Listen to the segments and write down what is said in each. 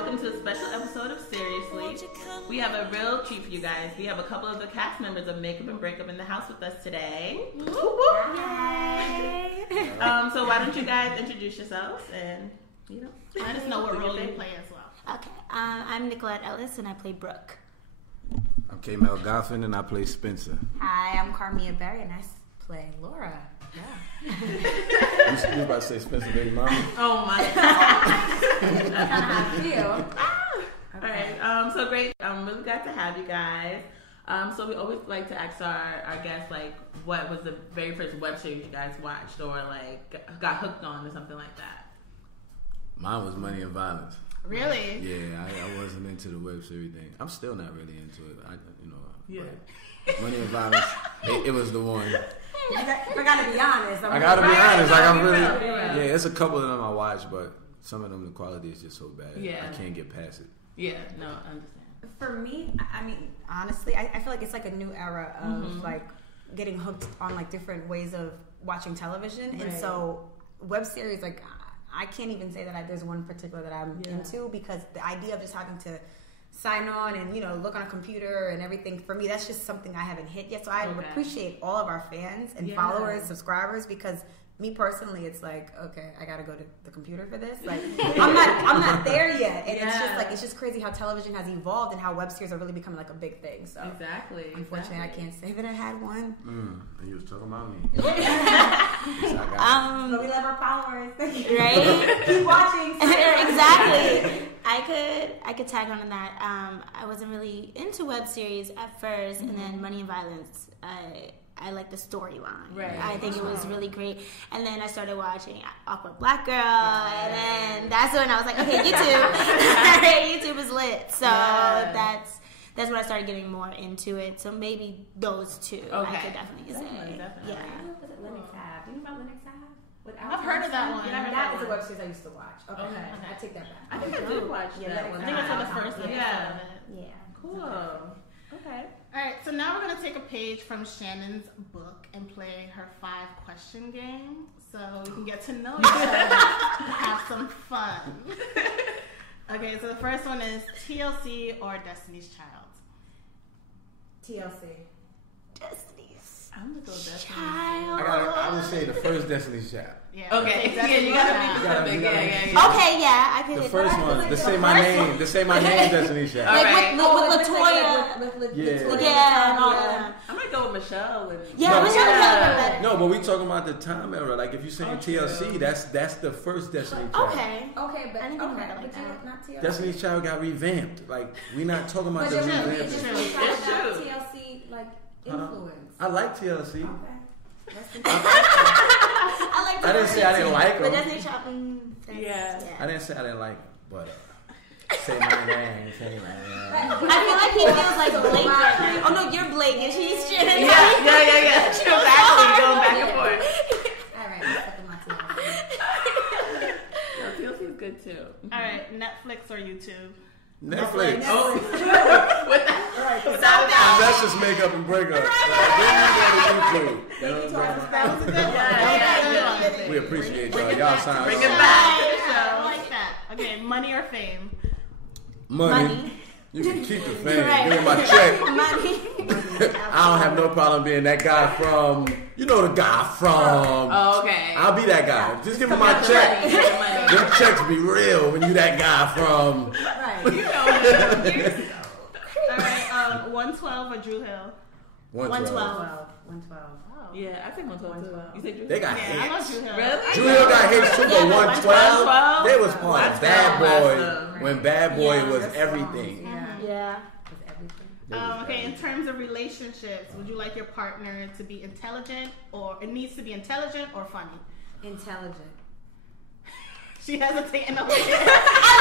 welcome to a special episode of Seriously. We have a real treat for you guys. We have a couple of the cast members of Makeup and Breakup in the house with us today. Yay! So why don't you guys introduce yourselves and, let us know what role you play as well. Okay, I'm Nicolette Ellis and I play Brooke. I'm Kamel Goffin and I play Spencer. Hi, I'm Karmia Berry and I play Laura. Yeah. You was about to say Spencer baby mama? Oh my That's kind of how I feel. All right, so great. I'm really glad to have you guys. So we always like to ask our guests, like, what was the very first web series you guys watched or, like, got hooked on or something like that? Mine was Money and Violence. Really? Yeah, I wasn't into the web series thing. I'm still not really into it. Yeah. Money and Violence, it was the one. I gotta be honest. I gotta be honest. Like, I'm really, right. yeah, it's a couple of them I watch, but some of them the quality is just so bad. Yeah. I can't get past it. Yeah, no, I understand. For me, I mean, honestly, I feel like it's like a new era of like getting hooked on like different ways of watching television, and so web series, like I can't even say that there's one particular that I'm into, because the idea of just having to sign on and look on a computer and everything, for me that's just something I haven't hit yet. So I appreciate all of our fans and followers, subscribers, because me personally, it's like, okay, I gotta go to the computer for this. Like, I'm not there yet, and it's just crazy how television has evolved and how web series are really becoming like a big thing. So unfortunately, I can't say that I had one. And you was talking about me. So we love our followers, Right? Keep watching. Exactly. I could tag on to that. I wasn't really into web series at first, and then Money and Violence. I like the storyline. Right. I think it was really great. And then I started watching Awkward Black Girl, and then that's when I was like, okay, YouTube. YouTube is lit. So that's when I started getting more into it. So maybe those two I could definitely say. Definitely. Yeah. Was it Linux Ave? Do you know about Linux Ave? I've heard of that one. That is a web series I used to watch. Okay. I take that back. I think I did watch that one. I think that's the first episode of it. Yeah. Cool. Okay. All right, so now we're going to take a page from Shannon's book and play her 5-question game so we can get to know each other and have some fun. Okay, so the first one is TLC or Destiny's Child? TLC. Destiny's I'm gonna go Destiny's Child. I would say the first Destiny's Child. Yeah. Okay, yeah, you gotta be specific. Yeah. Okay, yeah, I could. The first one, to say my name, Destiny's Child. Like Alright. with Latoya. Yeah, and all that. I might go with Michelle. Michelle. No, but we talking about the time era. Like, if you're saying TLC, that's the first Destiny's Child. Okay, but not TLC. Destiny's Child got revamped. Like, we not talking about the revamped. It's true. TLC like influence. I like TLC. Okay. I didn't say I didn't like but them. Destiny's Child. I didn't say I didn't like them, but say my name, say my name. I feel like he feels like Blake right now. Oh no, you're Blake and she's Shannon. Yeah. Exactly. Going back and forth. All right, let's look at my TLC. TLC is good too. All right, Netflix or YouTube? Netflix. Oh, with that. That's just Makeup and Breakup. We appreciate y'all. Y'all sign. Bring it back. I like that. Okay, money or fame? Money. You can keep the fame. Give me my check. Money. I don't have no problem being that guy from, the guy from. Oh, okay. I'll be that guy. Just give me my check. Them checks be real when you that guy from. Right. All right, 112 or Drew Hill? 112. 112. Yeah, I think 112 too. You said Drew Hill? They got I hits. love Drew Hill. Really? Drew Hill got hits too, but 112, they was part of Bad Boy when Bad Boy was everything. Yeah. Okay, in terms of relationships, would you like your partner to be intelligent, or it needs to be intelligent or funny? Intelligent. She hesitating over I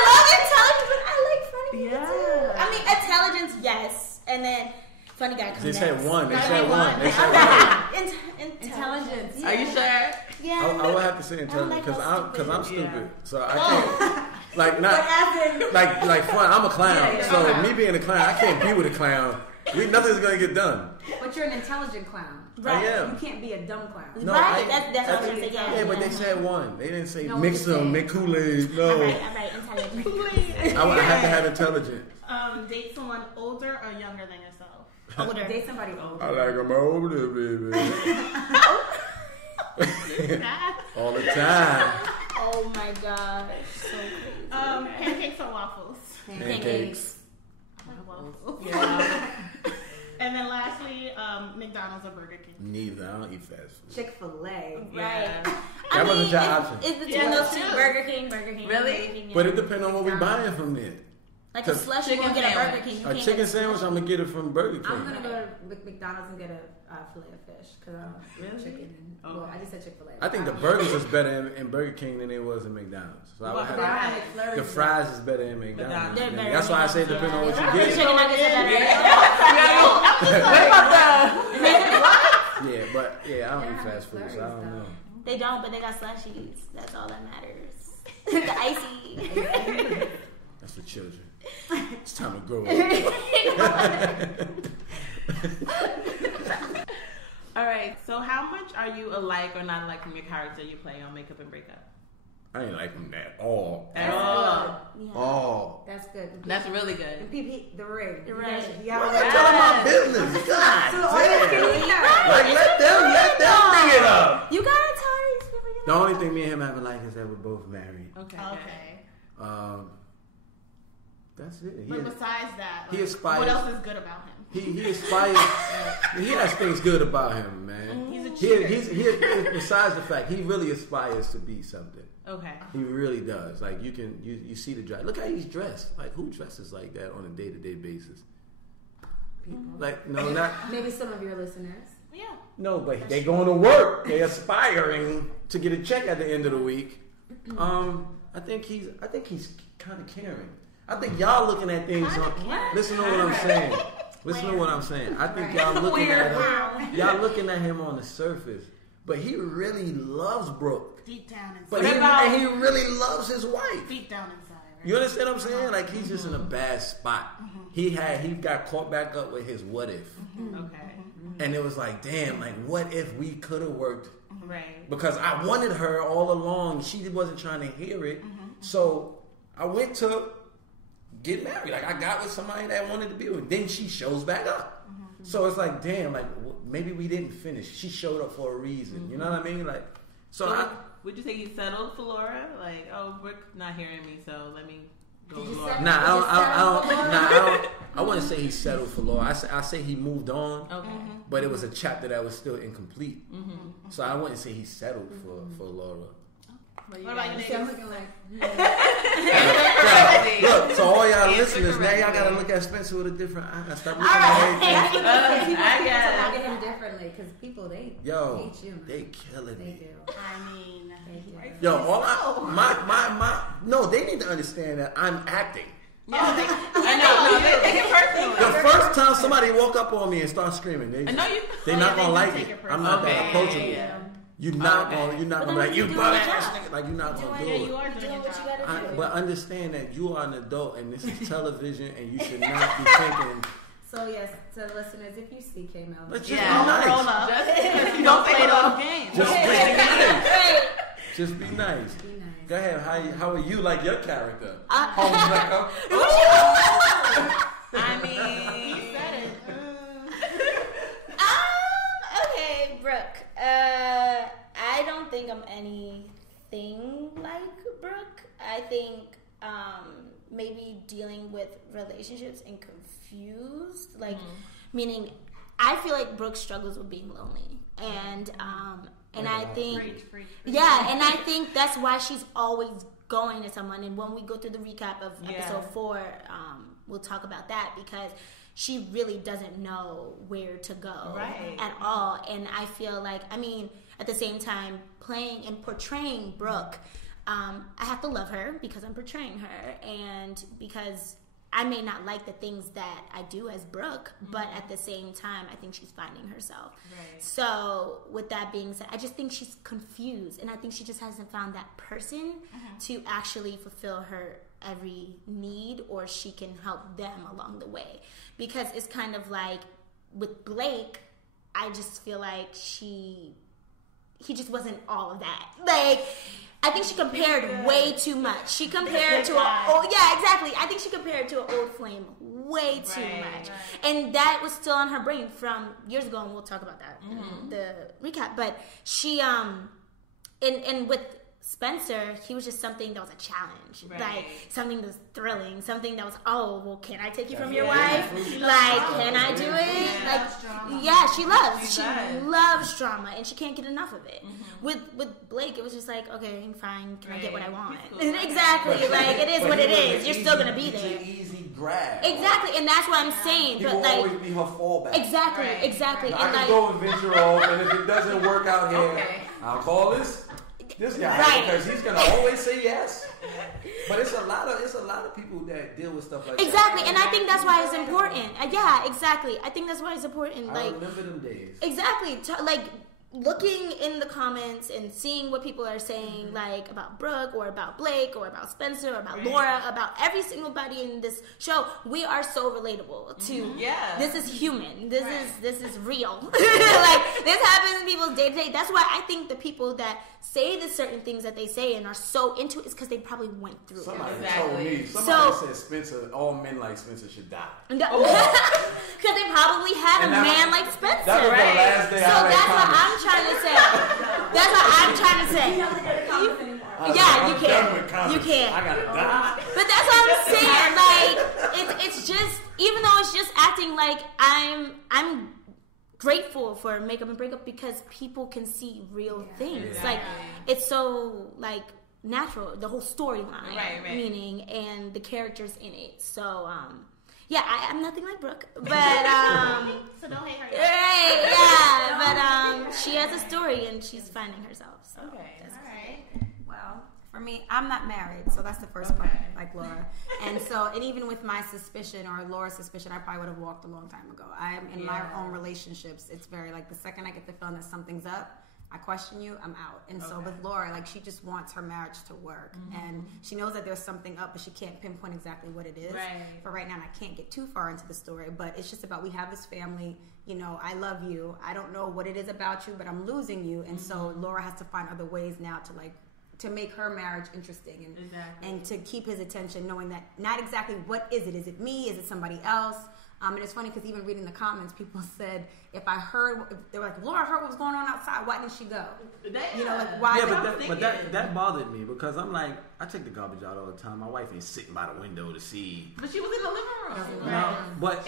love intelligence, but I like funny people Yeah. too. I mean, intelligence, yes, and then funny guy comes They next. said one. Intelligence. Are you sure? Yeah. I would have to say intelligent because I'm stupid, Yeah. so I can't like fun. I'm a clown, so me being a clown, I can't be with a clown. Nothing's gonna get done. But you're an intelligent clown. Right. I am. You can't be a dumb clown. No, Right, that's what I was gonna say. Yeah, but they said one. They didn't say No, mix they them, said- make Kool-Aid. No. All right, intelligent. I had to have intelligence. Date someone older or younger than yourself? Older. Date somebody older. I like them older, baby. All the time. Oh my gosh, so crazy. Pancakes or waffles? Pancakes. Waffles. Yeah. And then lastly, McDonald's or Burger King? Neither. I don't eat fast food. Chick-fil-A. Right. That wasn't your option. It's between those two. Burger King. Really? Burger King, yeah. But it depends on what we buying from there. Like a slush, you can get a Burger King. A chicken sandwich, I'm gonna get it from Burger King. I'm gonna go to McDonald's and get a fillet of fish because I don't like chicken. And, well, I just said Chick-fil-A. I think the burgers is better in Burger King than it was in McDonald's. So I would have the fries is better in McDonald's. That's why I say it depends on what you get. Chicken nuggets are better. What about Yeah, but I don't eat fast food, so I don't know. They don't, but they got slushies. That's all that matters. The icy. That's for children. It's time to grow up. All right. So, how much are you alike or not alike from your character you play on Makeup and Breakup? I ain't like him at all. At all. Yeah. All. That's good. That's really good. And PP, the ring. The ring. Yeah. Why you telling my business? God So all you can eat damn. that. Like, let them bring it up. You gotta tell these people. The only thing me and him have alike is that we're both married. Okay. That's it. But besides that, he like, aspires. what else is good about him? He aspires. He has things good about him, man. He's a cheater. Besides the fact, he really aspires to be something. Okay. He really does. Like you see the dress. Look how he's dressed. Like who dresses like that on a day-to-day basis? People. Like no, not Maybe some of your listeners. Yeah. no, but they going to work. They aspiring to get a check at the end of the week. I think he's kind of caring. I think y'all looking at things on. Listen to what I'm saying. Listen to what I'm saying. I think y'all looking at him. Y'all looking at him on the surface, but he really loves Brooke. Deep down inside. But he really loves his wife. Deep down inside. Right? You understand what I'm saying? Like he's just in a bad spot. He got caught back up with his what if, Okay. and it was like, damn, like what if we could have worked? Right. Because I wanted her all along. She wasn't trying to hear it, so I went to get married. Like I got with somebody that I wanted to be with. Then she shows back up. So it's like, damn, like maybe we didn't finish. She showed up for a reason. You know what I mean? Like, so would you say you settled for Laura? Like, oh, Brooke not hearing me, so let me go with Laura. I wouldn't say he settled for Laura. I say he moved on. Okay. But it was a chapter that was still incomplete. So I wouldn't say he settled for Laura. What about you, I'm niggas? looking like. Look, so all y'all Answer listeners, now y'all gotta correctly. look at Spencer with a different eye. Stop looking at everything. I guess. Look at him differently because people they Yo, hate you. Man. they killing They me. do. I mean, They do. Yo, no, they need to understand that I'm acting. I know. They take it personally. The first time somebody walk up on me and start screaming, they're not gonna like take it. it I'm not that personally. approachable. Yeah. You're not Okay. gonna be like, you bum ass nigga. Like you're not gonna do yeah, it. you are doing Doing your what you job. gotta do. But understand that you are an adult and this is television and you should not be thinking. So yes, to the listeners, if you see Kamel, Let's just Yeah. be Roll nice. up. Just Don't play those games. Just be nice. Right. Just be nice. be nice. Go ahead. How are you like your character? I mean, He said it. Okay, Brooke. I don't think I'm anything like Brooke. I think maybe dealing with relationships and confused, like meaning I feel like Brooke struggles with being lonely, and I think Preach. yeah, and I think that's why she's always going to someone. And when we go through the recap of episode 4, we'll talk about that because she really doesn't know where to go at all. And I feel like, I mean, at the same time, playing and portraying Brooke, I have to love her because I'm portraying her and because I may not like the things that I do as Brooke, but at the same time, I think she's finding herself. Right. So, with that being said, I just think she's confused, and I think she just hasn't found that person to actually fulfill her every need, or she can help them along the way. Because it's kind of like with Blake, I just feel like he just wasn't all of that. Like, I think she compared way too much. She compared to exactly. I think she compared to an old flame way too much. And that was still on her brain from years ago, and we'll talk about that in the recap. But she, and with Spencer, he was just something that was a challenge, like something that was thrilling, something that was, oh, well, can I take you from your wife? Like, can I do it? Like, she loves drama, and she can't get enough of it. With Blake, it was just like, okay, fine, can I get what I want? Exactly, like it is what it is. You're still gonna be there. It's an easy grab. Exactly, and that's what I'm saying. He but will like, always be her fallback. Exactly. I can go and venture off, and if it doesn't work out here, I'll call this guy because he's gonna always say yes. But it's a lot of people that deal with stuff like that. Exactly, and I think that's why it's important. Yeah, exactly. I think that's why it's important. I remember them days. Exactly, like looking in the comments and seeing what people are saying, like about Brooke or about Blake or about Spencer or about Laura, about every single body in this show. We are so relatable to. This is human. This is real. Like this happens in people's day to day. That's why I think the people that say the certain things that they say and are so into it is because they probably went through Somebody it. told me. Somebody said Spencer, all men like Spencer should die. Because they probably had a man like Spencer. That was the last day so that's what I'm trying to say. That's what I'm trying to say. You can't. I gotta die. But that's what I'm saying. Like it's just, even though it's just acting like I'm grateful for Makeup and Breakup because people can see real things. Exactly. Like it's so like natural, the whole storyline, meaning, and the characters in it. So I'm nothing like Brooke, but so don't hate her. Right, but she has a story and she's finding herself. So that's right. Well, for me, I'm not married, so that's the first part, like Laura. And even with my suspicion or Laura's suspicion, I probably would have walked a long time ago. I'm in my own relationships. It's very like the second I get the feeling that something's up, I question you, I'm out. And so with Laura, like she just wants her marriage to work. And she knows that there's something up, but she can't pinpoint exactly what it is. For right now, and I can't get too far into the story, but it's just about we have this family, you know, I love you. I don't know what it is about you, but I'm losing you. And so Laura has to find other ways now to make her marriage interesting and to keep his attention, knowing that not exactly what is it? Is it me? Is it somebody else? And it's funny because even reading the comments, people said, if they were like, Laura heard what was going on outside, why didn't she go? You know, like, why? Yeah, but that bothered me because I'm like, I take the garbage out all the time. My wife ain't sitting by the window to see. But she was in the living room. No, but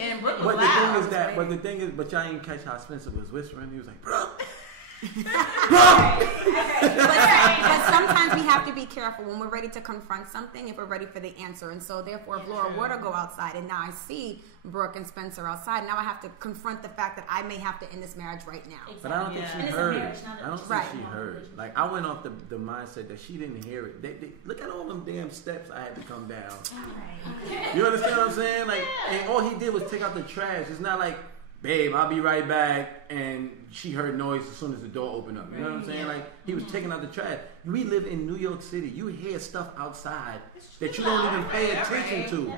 the thing is, but y'all didn't catch how Spencer was whispering. He was like, Brooke. But sometimes we have to be careful when we're ready to confront something, if we're ready for the answer. And so therefore, if Laura were to go outside and now I see Brooke and Spencer outside, now I have to confront the fact that I may have to end this marriage right now. Exactly. But I don't think she heard. I don't think she heard. Like I went off the mindset that she didn't hear it. They look at all them damn steps I had to come down. You understand what I'm saying? Like, and all he did was take out the trash. It's not like, babe, I'll be right back, and she heard noise as soon as the door opened up. You know what I'm saying? Like, he was taking out the trash. We live in New York City. You hear stuff outside that you don't even pay attention to.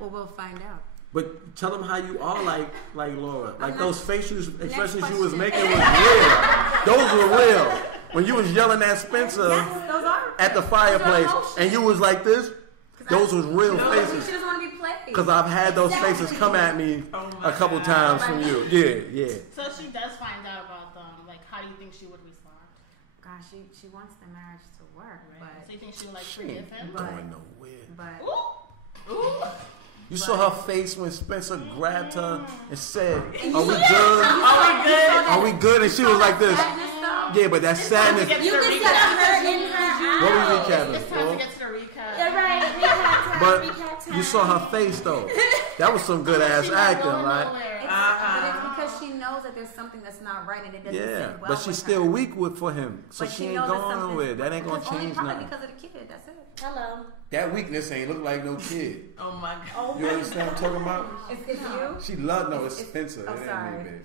Well, we'll find out. But tell them how you are like Laura. Like those facial expressions you was making was real. Those were real. When you was yelling at Spencer at the fireplace, and you was like this, those was real faces. She doesn't want to be played. Because I've had those faces come at me a couple times from you. Yeah. So she does find out about them. Like, how do you think she would respond? Gosh, she wants the marriage to work, but so you think she would like forgive him? Going nowhere. But ooh. You saw her face when Spencer grabbed her and said, "Are we good? Are we good?" And she was like this. Yeah, but that sadness. You can see her in her eyes. What were we recapping? It's time to get to the recap. Yeah, right. Recap time. But you saw her face though. That was some good ass acting, right? But it's because she knows that there's something that's not right and it doesn't sit well but she's still weak for him, so she ain't going nowhere. That ain't gonna change nothing. Because of the kid, that's it. Hello. That weakness ain't look like no kid. Oh my God. You understand what I'm talking about? It's you? She loved it's Spencer. I'm sorry.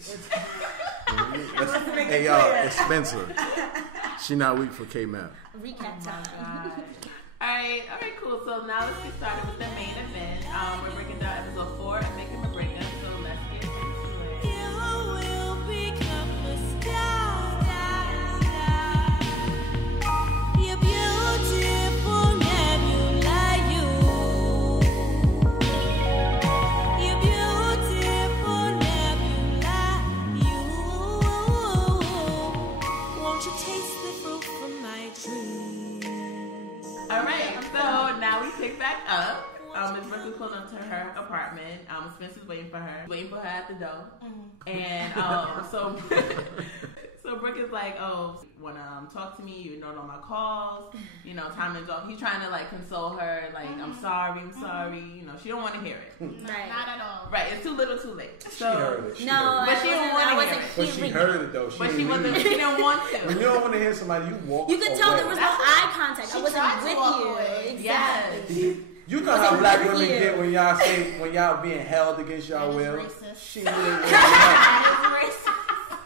Hey y'all, it's Spencer. She not weak for Kamel. Recap time. Alright, cool. So now let's get started with the main event. We're breaking down episode 4 and Makeup Breakup. So let's get into it. You will become a star. You're beautiful. Miss Brooke was pulling up to her apartment. Spencer's waiting for her at the door. And so Brooke is like, oh, wanna talk to me? You ignored all my calls. You know, time is off. He's trying to like console her, like, I'm sorry. You know, she don't want to hear it. Right. Not at all. Right, it's too little, too late. So, she heard it. but she didn't want to hear it. But she heard it though. But she didn't want to. When you don't want to hear somebody, you walk. You could tell there was no eye contact. I wasn't tried to with walk you. away. Exactly. You know how black women get when y'all being held against y'all will. She really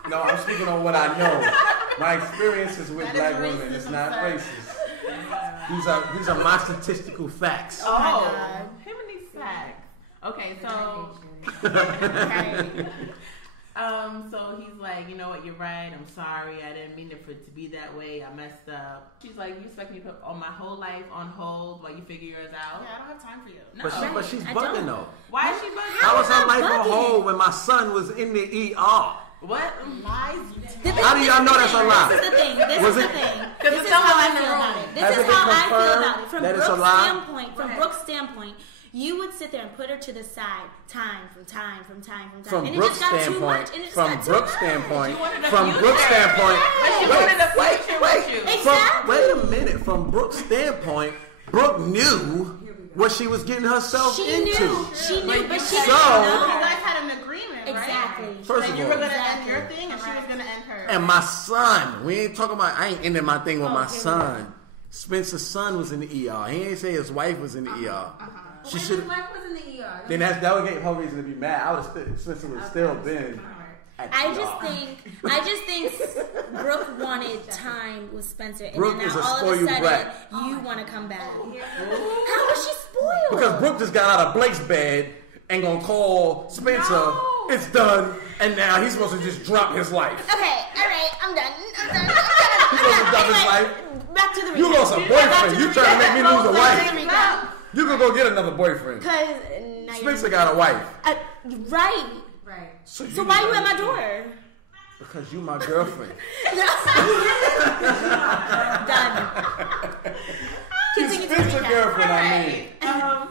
No, I'm speaking on what I know. My experiences with black women. It's not racist. These are my statistical facts. Oh my God. Him and these facts. Okay, so so he's like, you know what, you're right, I'm sorry, I didn't mean it to be that way, I messed up. She's like, you expect me to put all my whole life on hold while you figure yours out? Yeah, I don't have time for you. No. But she's bugging though. Why is she bugging? How was her life on hold when my son was in the ER? What? Lies you tell. How do y'all know that's a lie? This is the thing. This is how I feel about it. This Has is it been how I feel confirmed about it. From that it's a Brooke's lie? standpoint, you would sit there and put her to the side, time. From And Brooke's it just got too standpoint, much. And it just from got too Brooke's much. standpoint, But she wait, wanted a future with you. Exactly. wait a minute. From Brooke's standpoint, Brooke knew what she was getting herself into. She knew, but she didn't You know. guys had an agreement, right? Exactly. First Like of you all, were gonna end your thing, and she was gonna end hers. and my son, we ain't talking about. I ain't ending my thing with my son. Spencer's son was in the ER. He ain't say his wife was in the ER. She His should. wife was in the ER. Then that would get her reason to be mad. I would have Spencer would still been. I just think Brooke wanted time with Spencer, and Brooke then is now a all spoiled of a sudden brat. you want to come back. How is she spoiled? Because Brooke just got out of Blake's bed and gonna call Spencer. No. It's done, and now he's supposed to just drop his life. Okay, all right, I'm done. He's supposed to drop his life. Back to the recap. You lost a boyfriend. You trying to make me lose a wife. recap. You can go get another boyfriend. Because Spencer got a wife. Right. So why you at my door? Because you my girlfriend. Done. Continue to Spencer recap. girlfriend, I mean.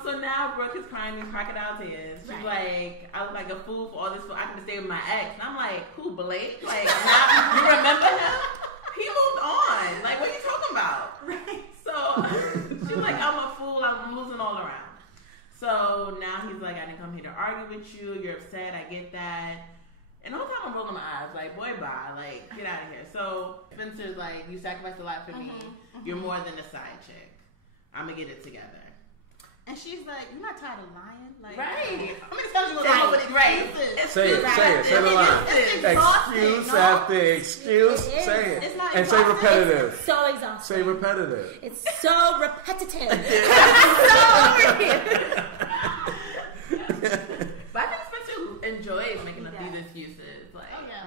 So now Brooke is crying these crocodile tears. She's like, I was like a fool for all this. I could stay with my ex. And I'm like, who, Blake? Like, now, you remember him? He moved on. Like, what are you talking about? Right. So she's like, I'm a fool. I'm losing all around. So now he's like, I didn't come here to argue with you. You're upset. I get that. And the whole time I'm rolling my eyes, like, boy, bye. Like, get out of here. So Spencer's like, you sacrificed a lot for me. You're more than a side chick. I'm going to get it together. And she's like, you're not tired of lying? Like, Right. How many times you gonna come up with excuses? Say it. Say the line. Excuse after excuse. Say it. It's not And say exhausting. repetitive. So exhausting. Say repetitive. It's so repetitive. But I think Spencer enjoys making up these excuses. Like, Oh, yeah.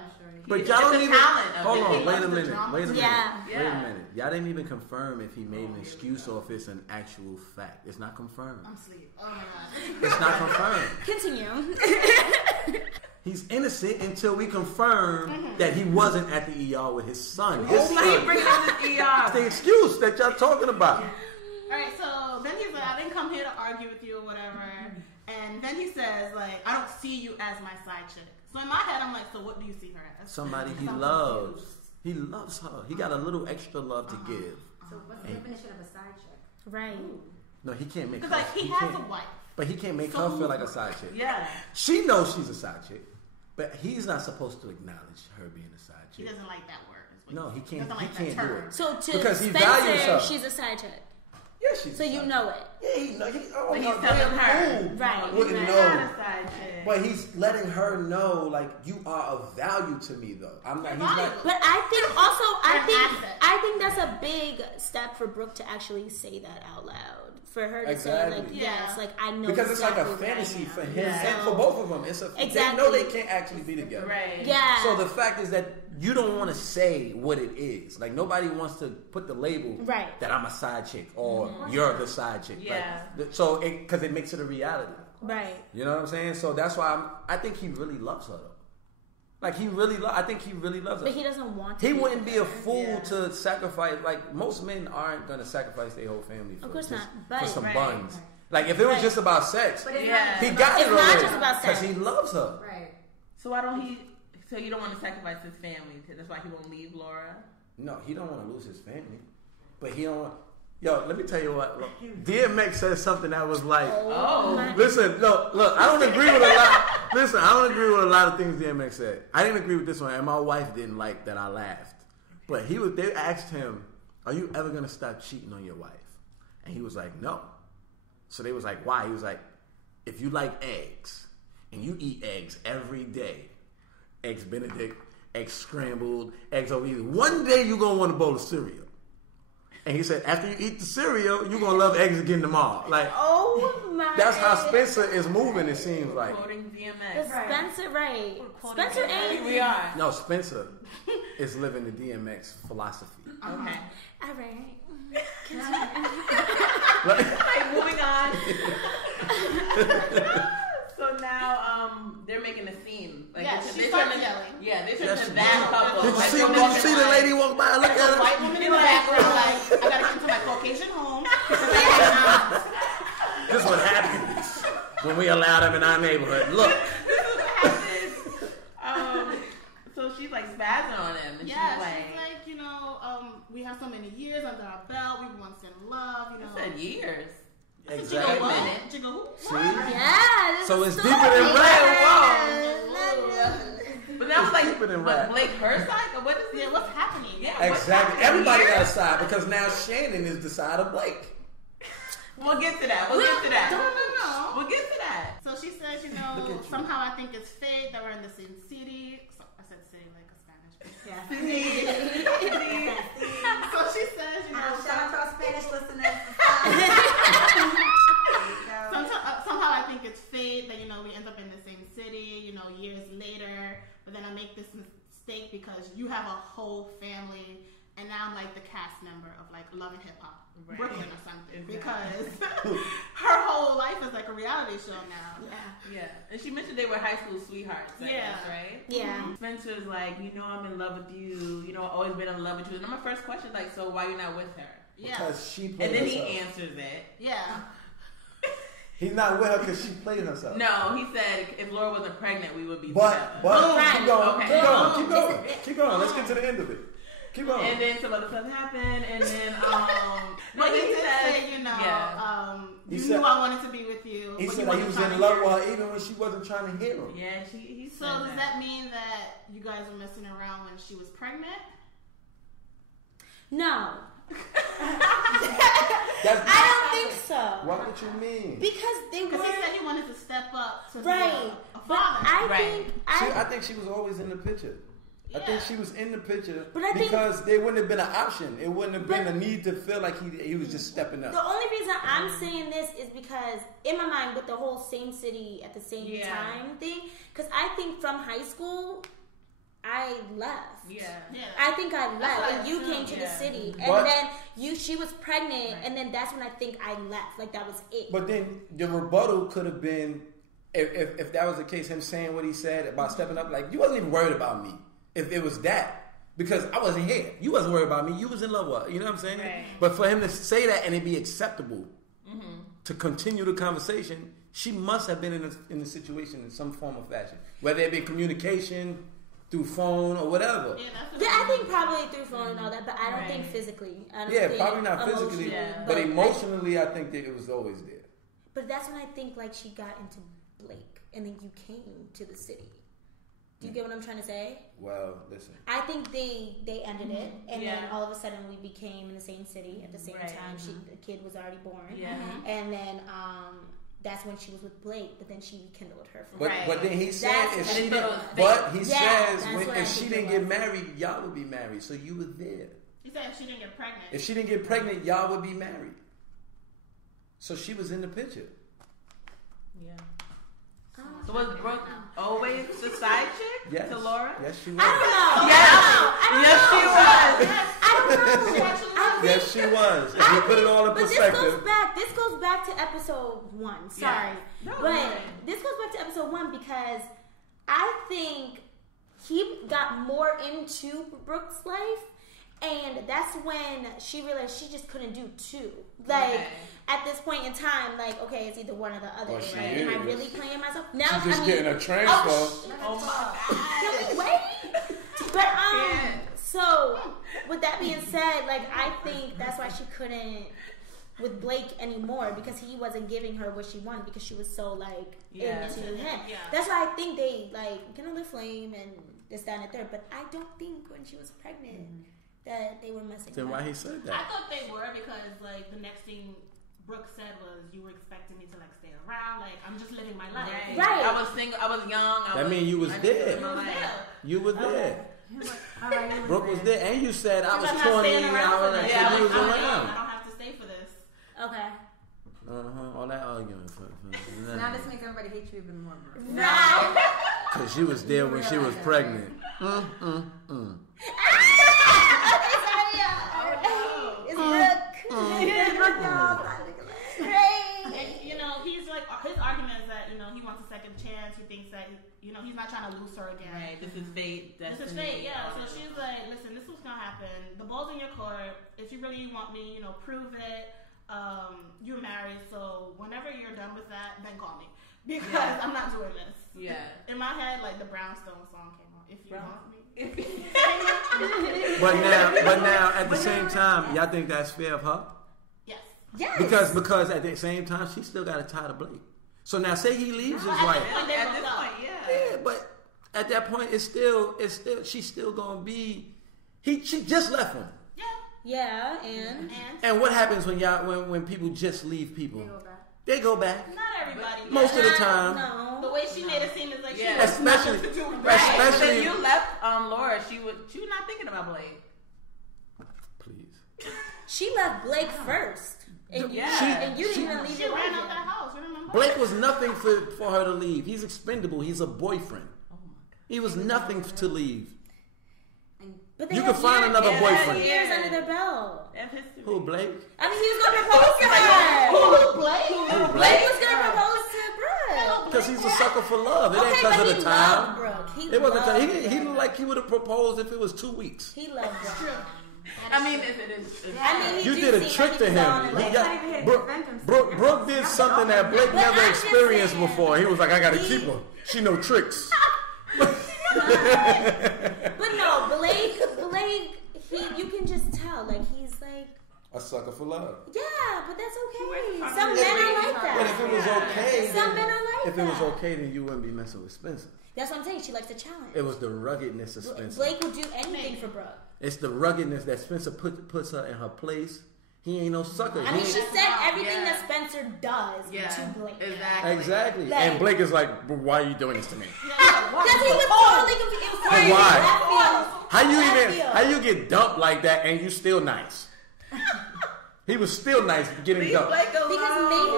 But It's y'all a don't even. talent of Hold it. on. He Wait a loves the minute. drama. Wait a minute. Yeah. Wait a minute. Y'all didn't even confirm if he made an excuse or if it's an actual fact. It's not confirmed. I'm asleep. Oh my god. It's not confirmed. Continue. He's innocent until we confirm that he wasn't at the ER with his son. His Oh, he son. brings up the It's ER. the excuse that y'all talking about. Alright, so then he's like, I didn't come here to argue with you or whatever. And then he says, like, I don't see you as my side chick. So in my head, I'm like, so what do you see her as? Somebody he I'm loves. confused. He loves her. He got a little extra love to give. So what's the definition of a side chick? Right. No, he can't make her. Because, like, he has can't- a wife. But he can't make her feel like a side chick. Yeah. She knows she's a side chick, but he's not supposed to acknowledge her being a side He chick. doesn't like that word. is what No, he can't. doesn't like He that can't do term. it. So to Because he values Spencer, her. she's a side chick. Yeah, she's. So a you side know chick. it. Yeah, he know. He, oh, But no, he's telling her. who Right. wouldn't He's know. not a side chick. But he's letting her know, like, you are of value to me, though. I'm not. He's not. But I think also, An asset. I think that's a big step for Brooke to actually say that out loud. For her to say, like, Exactly. yes, like, I know Because it's like a exactly where I fantasy am. for him Yeah. and for both of them. It's a. They Exactly. know they can't actually be together. Right. Yeah. So the fact is that you don't want to say what it is. Like nobody wants to put the label Right. that I'm a side chick or you're the side chick. Yeah. Like, so because it makes it a reality. Right. You know what I'm saying? So that's why I think he really loves her though. Like he really, I think he really loves her. But he doesn't want to. He be wouldn't with be a her. fool to sacrifice. Like most men aren't gonna sacrifice their whole family. For Of course just- not. But for some right. buns. Like if it was just about sex, But it's he not, got it It's not already just about sex. because he loves her. right. So why don't he? So you don't want to sacrifice his family? That's why he won't leave Laura. No, he don't want to lose his family, but he don't want. Yo, let me tell you what. Look, DMX said something that was like, listen, look, I don't agree with a lot. Listen, I don't agree with a lot of things DMX said. I didn't agree with this one, and my wife didn't like that I laughed. But they asked him, "Are you ever gonna stop cheating on your wife?" And he was like, "No." So they was like, "Why?" He was like, "If you like eggs and you eat eggs every day, eggs Benedict, eggs scrambled, eggs over easy, one day you're gonna want a bowl of cereal." And he said, after you eat the cereal, you're going to love eggs again tomorrow. Like, Oh my. that's how Spencer is moving, it seems like. Quoting DMX. Spencer, right? Spencer ain't. We are. No, Spencer is living the DMX philosophy. Okay. All right. Like, moving on. So now, they're making a scene. Like, Yeah, they she starts yelling. Yeah, they turn Yes, into that couple. Did Like, you see the lady walk by? Look A at white her. woman in the background, like, I gotta get to my Caucasian home. This is what happens when we allow them in our neighborhood. Look. So she's like spazzing on him. And Yeah, she's like, we have so many years under our belt. We were once in love, I said years. Exactly. Jiggle minute. what? Jiggle who? See? Yeah. This So is it's deeper than rap. But that was like, Deeper than but rap. Blake her side? Or what is Yeah, it? what's happening? Yeah, what's Exactly. happening Everybody here? got a side because now Shannon is the side of Blake. We'll get to that. We'll get to that. No. We'll get to that. So she says, Look at you. somehow I think it's fate that we're in the same city. So, I said city like a Spanish person. Yeah. So she says, Shout out to our Spanish listeners. somehow I think it's fate that, we end up in the same city, years later. But then I make this mistake because you have a whole family, and now I'm like the cast member of like Love and Hip Hop. Right. Brooklyn or something, Exactly. because her whole life is like a reality show now. Yeah. And she mentioned they were high school sweethearts, I Yeah. guess, right? Yeah. Spencer's like, I'm in love with you. I've always been in love with you. And then my first question is like, so why you not with her? Yeah, Because she played And then herself. he answers it. yeah. He's not with her because she played herself. No, he said if Laura wasn't pregnant, we would be But together. keep going, Okay. keep going. Let's get to the end of it. Keep going. And then some other stuff happened, and then But he he did said, say, yeah. you He knew said- I wanted to be with you. He but said you that he wasn't was trying in to love hear with it. her even when she wasn't trying to hear him. Yeah, he So said does that mean that you guys were messing around when she was pregnant? No. That's, I don't think so. what would you mean? Because they Because were he said he wanted to step up to right. be a But father. I Right. think I think she was always in the picture. I think she was in the picture But I think- because there wouldn't have been an option. It wouldn't have been a need to feel like he was just stepping up. the only reason I'm saying this is because in my mind with the whole same city at the same time thing, because I think from high school I left. Yeah. I think I left, what I and you came assumed, to the city, and But- then she was pregnant, and then that's when I think I left. Like that was it. But then the rebuttal could have been, if that was the case, him saying what he said about stepping up, like, you wasn't even worried about me. If it was that, because I wasn't here. You wasn't worried about me. You was in love with her. You know what I'm saying? Right. But for him to say that and it be acceptable to continue the conversation, she must have been in the situation in some form or fashion. Whether it be communication, through phone, or whatever. I think probably through phone and all that, but I don't think physically. I don't think Probably not physically, emotionally, but emotionally, I think that it was always there. But that's when I think like she got into Blake, and then you came to the city. Do you get what I'm trying to say? Well, listen. I think they ended it, and then Yeah. all of a sudden we became in the same city at the same time. The kid was already born, and then that's when she was with Blake. But then she rekindled her. But then he said That's if what she I didn't, thought. but he Yeah, says that's what I if she think didn't it get was. married, y'all would be married. So you were there. He said if she didn't get pregnant. If she didn't get pregnant, y'all would be married. So she was in the picture. Yeah. So was Brooke always the side chick Yes. to Laura? Yes, she was. I don't know. Yes, she was. Yes, she was. If you put it all in But perspective. this goes back to episode 1. Sorry. No, but right. this goes back to episode 1 because I think he got more into Brooke's life And that's when she realized she just couldn't do two. Like, at this point in time, like, okay, it's either one or the other. Well, right? Am I really playing myself? Now She's just getting a transfer. Oh my God. Can we wait? But, so, with that being said, like, I think that's why she couldn't with Blake anymore, because he wasn't giving her what she wanted because she was so, like, into him. Yeah. That's why I think they, like, kind of lit flame and this, that, and the third. But I don't think when she was pregnant that they were messing Then up. why he said that? I thought they were because, like, the next thing Brooke said was, you were expecting me to, like, stay around. Like, I'm just living my life. Right. I was single. I was young. That means you was there. You were there. Brooke was there. And you said I was 20 and all that. Yeah, You was around. I don't have to stay for this. Okay. All that arguing. So now this makes everybody hate you even more, bro. Right. Because she was there when she was pregnant. It's Brooke. And, you know, he's like, his argument is that, you know, he wants a second chance. He thinks that, you know, he's not trying to lose her again. Right. This is fate. This is fate, yeah. So she's like, listen, this is what's going to happen. The ball's in your court. If you really want me, you know, prove it. You're married, so whenever you're done with that, then call me. Because I'm not doing this. Yeah. In my head, like, the Brownstone song came on. If you want me. But now, at the same time, y'all think that's fair of her? Yes. Because at the same time, she still got to tie to Blake. So now, say he leaves his wife. At this point, Yeah, but at that point, it's still she's still gonna be. She just left him. Yeah, And what happens when people just leave people? They go back. Not everybody. Most of the time. No. The way she made it seem is like she Yeah. was nothing to do with it. But then you left Laura. She was not thinking about Blake. Please. She left Blake first. And you didn't even leave She your ran wife out that yet. house, remember? Blake was nothing for her to leave. He's expendable. He's a boyfriend. He was nothing to leave. But they You had can find years- another they had boyfriend. years under their belt. Who, Blake? I mean, he was gonna propose to her. Who, Blake? Blake was gonna propose to Brooke. Because he's a sucker for love. It ain't Okay, because but of the he time. loved Brooke. It wasn't. He looked like he would have proposed if it was 2 weeks. He loved Brooke. I mean, if it is. I mean, You he did a seem trick like to he was on him. it. Blake not even hit his Brooke did something that Blake But never I'm just experienced saying, before. He was like, I gotta keep her. She know tricks. But no, Blake, you can just tell, like, he's like, A sucker for love. yeah, but that's okay. Some men are like But if that. it was okay, Some men are like if that. it was okay, then you wouldn't be messing with Spencer. That's what I'm saying. She likes the challenge. It was the ruggedness of Spencer. Blake would do anything for Brooke. It's the ruggedness that Spencer puts her in her place. He ain't no sucker. I mean, He she ain't- said everything that Spencer does to Blake. Exactly. Like- And Blake is like, "But why are you doing this to me? Because he was totally confused. It was crazy. Why? Left How you get dumped like that and you still nice? He was still nice getting dumped. Because maybe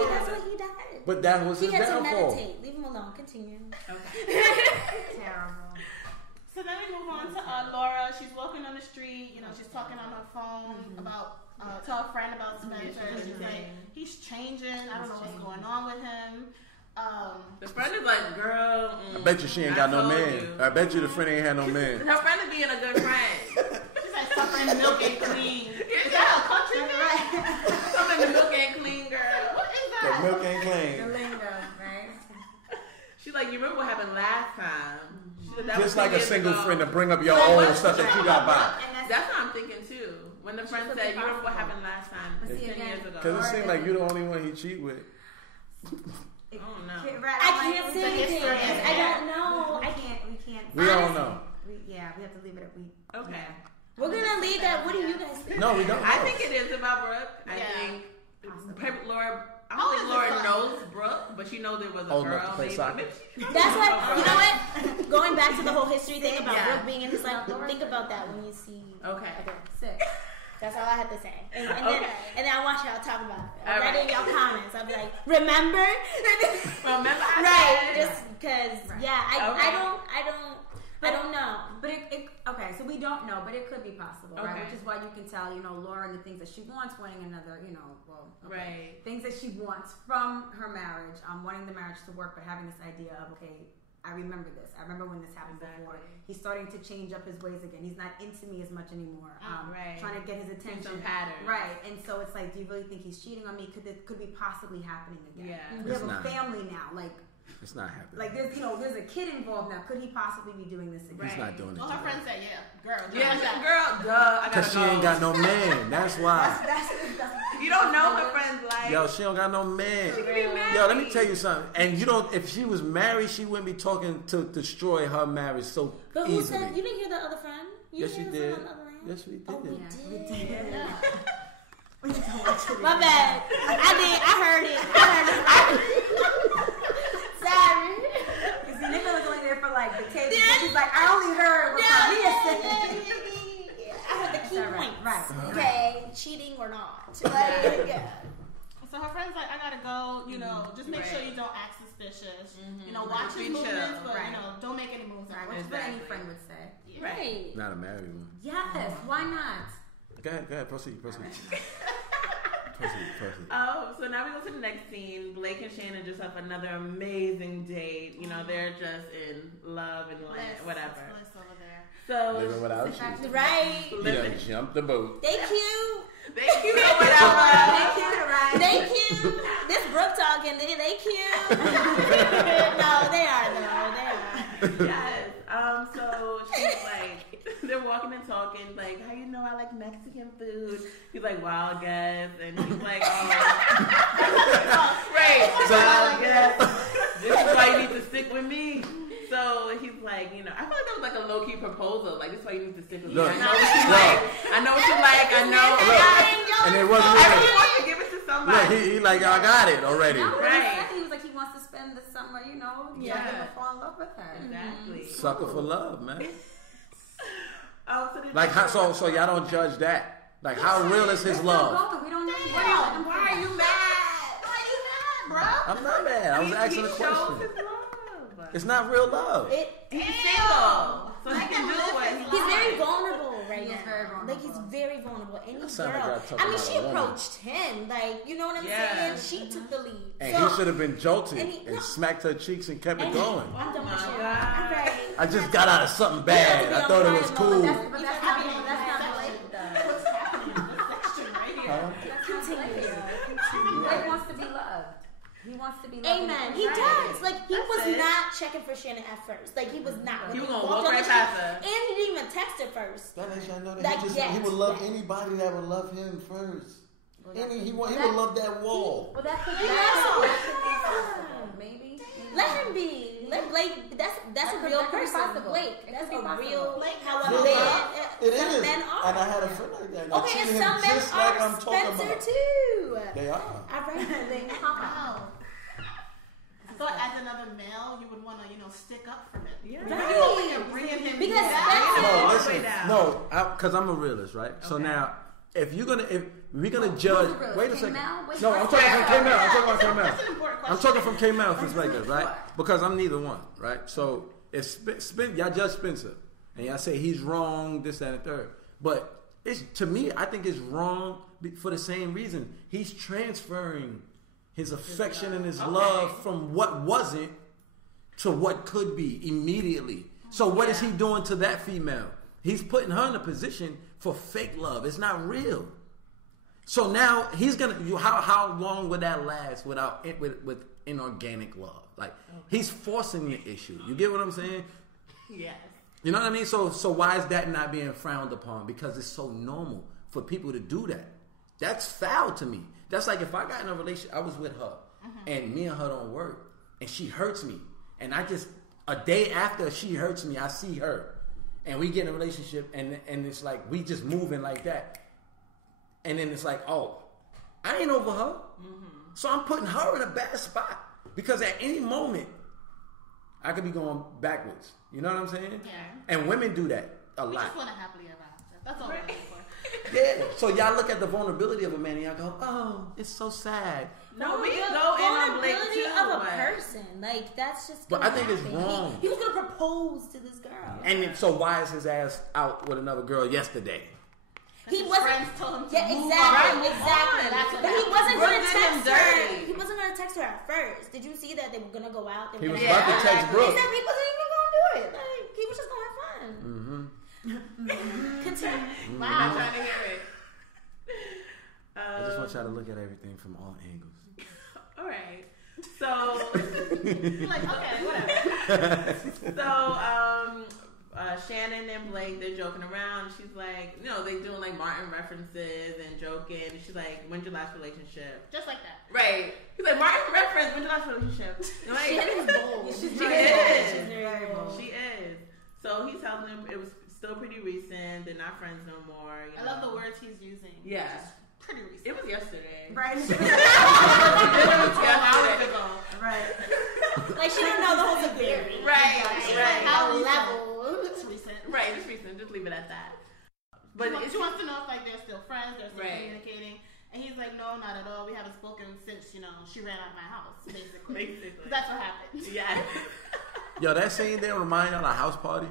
that's what he does. But that was He his had to downfall. meditate. Leave him alone. Continue. Terrible. So then we move on to Laura. She's walking on the street. You know, she's talking on her phone about to a friend about Spencer. She's like, he's changing. I don't know what's going on with him. The friend is like, girl. I bet you she ain't got no man. I bet you the friend ain't had no man. Her friend is being a good friend. She's like, suffering milk ain't clean. Is that a country thing? Something the milk ain't clean, girl. What is The that? milk ain't The clean. lingo, right? She's like, you remember what happened last time? She said, that Just was like 2 a years single ago. friend to bring up your old stuff that you got by. That's what I'm thinking too. When the friend said, you remember what happened last time? But 10 see, again, years ago. Because it seems like you're the only one he cheat with. I don't know. I can't say anything. I don't know. We can't. We don't know. We have to leave it at Okay. We're gonna leave that. What do you guys think? No, we don't know. I think it is about Brooke. I Yeah. think Laura. I don't think Laura knows Brooke, but she knows there was a Old enough girl. to play Maybe. soccer. Maybe she That's why, you know what? Going back to the whole history thing about Yeah. Brooke being in his life, think about that when you see. Okay. Sick. That's all I had to say. And then, Okay. and then I want y'all to talk about it. All Write right. in y'all comments. I'll be like, remember? Remember I Right. said- Just because, yeah, I don't know. But okay, so we don't know, but it could be possible, right? Okay. Which is why you can tell, Laura and the things that she wants, wanting another, Right. things that she wants from her marriage, wanting the marriage to work, but having this idea of, okay, I remember this. I remember when this happened before. He's starting to change up his ways again. He's not into me as much anymore. Trying to get his attention. Some pattern. Right. And so it's like, do you really think he's cheating on me? Could be possibly happening again? Yeah. We have a family now. Like, it's not happening. like there's a kid involved now. Could he possibly be doing this again? He's not doing it. Well, her friend said, girl. Because she ain't got no man. That's why. You don't know her friend's life. Yo, she don't got no man. She could be married. Yo, let me tell you something. And you don't. If she was married, she wouldn't be talking to destroy her marriage so But who easily. said, you didn't hear the other friend? You Yes, you didn't hear did. the friend on the other line? Yes, we did. Oh, we did. Yeah. My bad. I heard it. Sorry. Because the nigga was only there for like the tape. She's like, I only heard what Karmia said. I heard the key points. Right. Okay, cheating or not. Like, yeah. So her friend's like, I gotta go, just make sure you don't act suspicious. Watch his movements, but, don't make any moves. Right, which is what any friend would say. Yeah. Right. Not a married one. Yes, why not? Go ahead. Proceed. Proceed. So now we go to the next scene. Blake and Shannon just have another amazing date. They're just in love and whatever. Bliss over there. So Living without you. Right. You done jumped the boat. They cute. Thank you or whatever. They cute, right? They cute. This Brooke talking. They cute. No, they are though. They are. Yes. So she's like, they're walking and talking, like, how you know I like Mexican food? He's like, well, I guess. And he's like, great. So- Well, I guess. This is why you need to stick with me. So he's like, I feel like that was like a low key proposal. Like, this is why you need to stick with me. Look, I know what you like. I know what you like. I know. And it wasn't I really. really want to give it to somebody. Look, he like, I got it already. No, Right. he was like, he wants to spend the summer, Yeah. to fall in love with her. Exactly. Sucker for love, man. So Like, so y'all don't judge that. Like, how real is his love? We don't know. Why are you mad? Bro? I'm not mad. I was asking a He shows question. his love. It's not real love. He's single, so he can do what he He's very vulnerable right He is now. very vulnerable. Like, he's very vulnerable. Any That sound like girl. y'all talking I mean, about she a woman. approached him. Like, you know what I'm Yeah. saying? She took the lead. And So, he should have been jolted and he- and no. smacked her cheeks and kept it and going. I'm done with Oh you. my God. I'm ready. I just got out of something bad. I thought it was cool. But that's not Blake, though. What's happening in this section right here? That's not Blake, though. Blake wants to be loved. He wants to be loved. Amen. He does. Like, he was it. not checking for Shannon at first. Like, he was not. He was When gonna walked walk on right the past street- her. And he didn't even text her first. That lets y'all know that Like, he would love anybody that would love him first. He would love that wall. Well, that's He loves possible. Maybe. Let him be. Let Blake. That's a real that could be person. possible. Blake. It That's could be a possible. real. Blake, How it a is. man. It some is. men are. And I had a friend like that. And I Okay, and treated some him men just like I'm are talking Spencer about. too. They are. All right. Wow. So as another male, you would want to, stick up for him. Yeah. Right. Bringing him Because down. Spencer- No, all the listen. way down. No, because I'm a realist, right? So now, if we're gonna judge, who's a realist? wait a second. K-Mel? Which No, one? I'm talking from K-Mel. I'm talking about K-Mel. That's an important question. I'm talking from K-Mel's perspective, right? Because I'm neither one, right? So if y'all judge Spencer and y'all say he's wrong, this, that, and the third, but to me, I think it's wrong for the same reason. He's transferring his affection and his love from what wasn't to what could be immediatly. So what is he doing to that female? He's putting her in a position for fake love. It's not real. So now he's gonna. How long would that last without with inorganic love? Like he's forcing the issue. You get what I'm saying? Yes. You know what I mean? So why is that not being frowned upon? Because it's so normal for people to do that. That's foul to me. That's like if I got in a relationship, I was with her, and me and her don't work, and she hurts me, and I just a day after she hurts me, I see her, and we get in a relationship, and it's like we just moving like that, and then it's like, oh, I ain't over her, so I'm putting her in a bad spot because at any moment I could be going backwards. You know what I'm saying? Yeah. And women do that a We lot. just want a happily ever after. That's all we're looking for. Yeah. So y'all look at the vulnerability of a man and y'all go, oh, it's so sad. No, we go in on Blake Vulnerability too. of a but- person. Like, that's just. But gonna I think it's happen. wrong. He was gonna propose to this girl. And then, so why is his ass out with another girl yesterday? He His wasn't. friends told him to Yeah, move exactly, on. exactly. That's what But he happened. wasn't Brooke gonna did him text her. dirty. He wasn't gonna text her at first. Did you see that they were gonna go out? They He were was gonna about to text He Brooke. said he wasn't even gonna do it. Like he was just gonna have fun. Continue. Wow, I'm trying to hear it. I just want y'all to look at everything from all angles. All right. So, Like, okay, whatever. Shannon and Blake, they're joking around. She's like, they doing like Martin references and joking. And she's like, when's your last relationship? Just like that. Right. He's like, Martin reference, when's your last relationship? And like, Shannon's bold. She She's very is. bold. She is. So he's telling them it was still pretty recent. They're not friends no more. I love the words he's using. Yeah. Which is pretty recent. It was yesterday. Right. It was yesterday. Right. Like she didn't know the whole severity. Right. How level. It's recent. Right, it's recent. Just leave it at that. But But she wants to know if like they're still friends, they're still Right. communicating. And he's like, no, not at all. We haven't spoken since, she ran out of my house, basically. Basically. That's what happened. Yeah. Yo, that scene there remind y'all of a house party?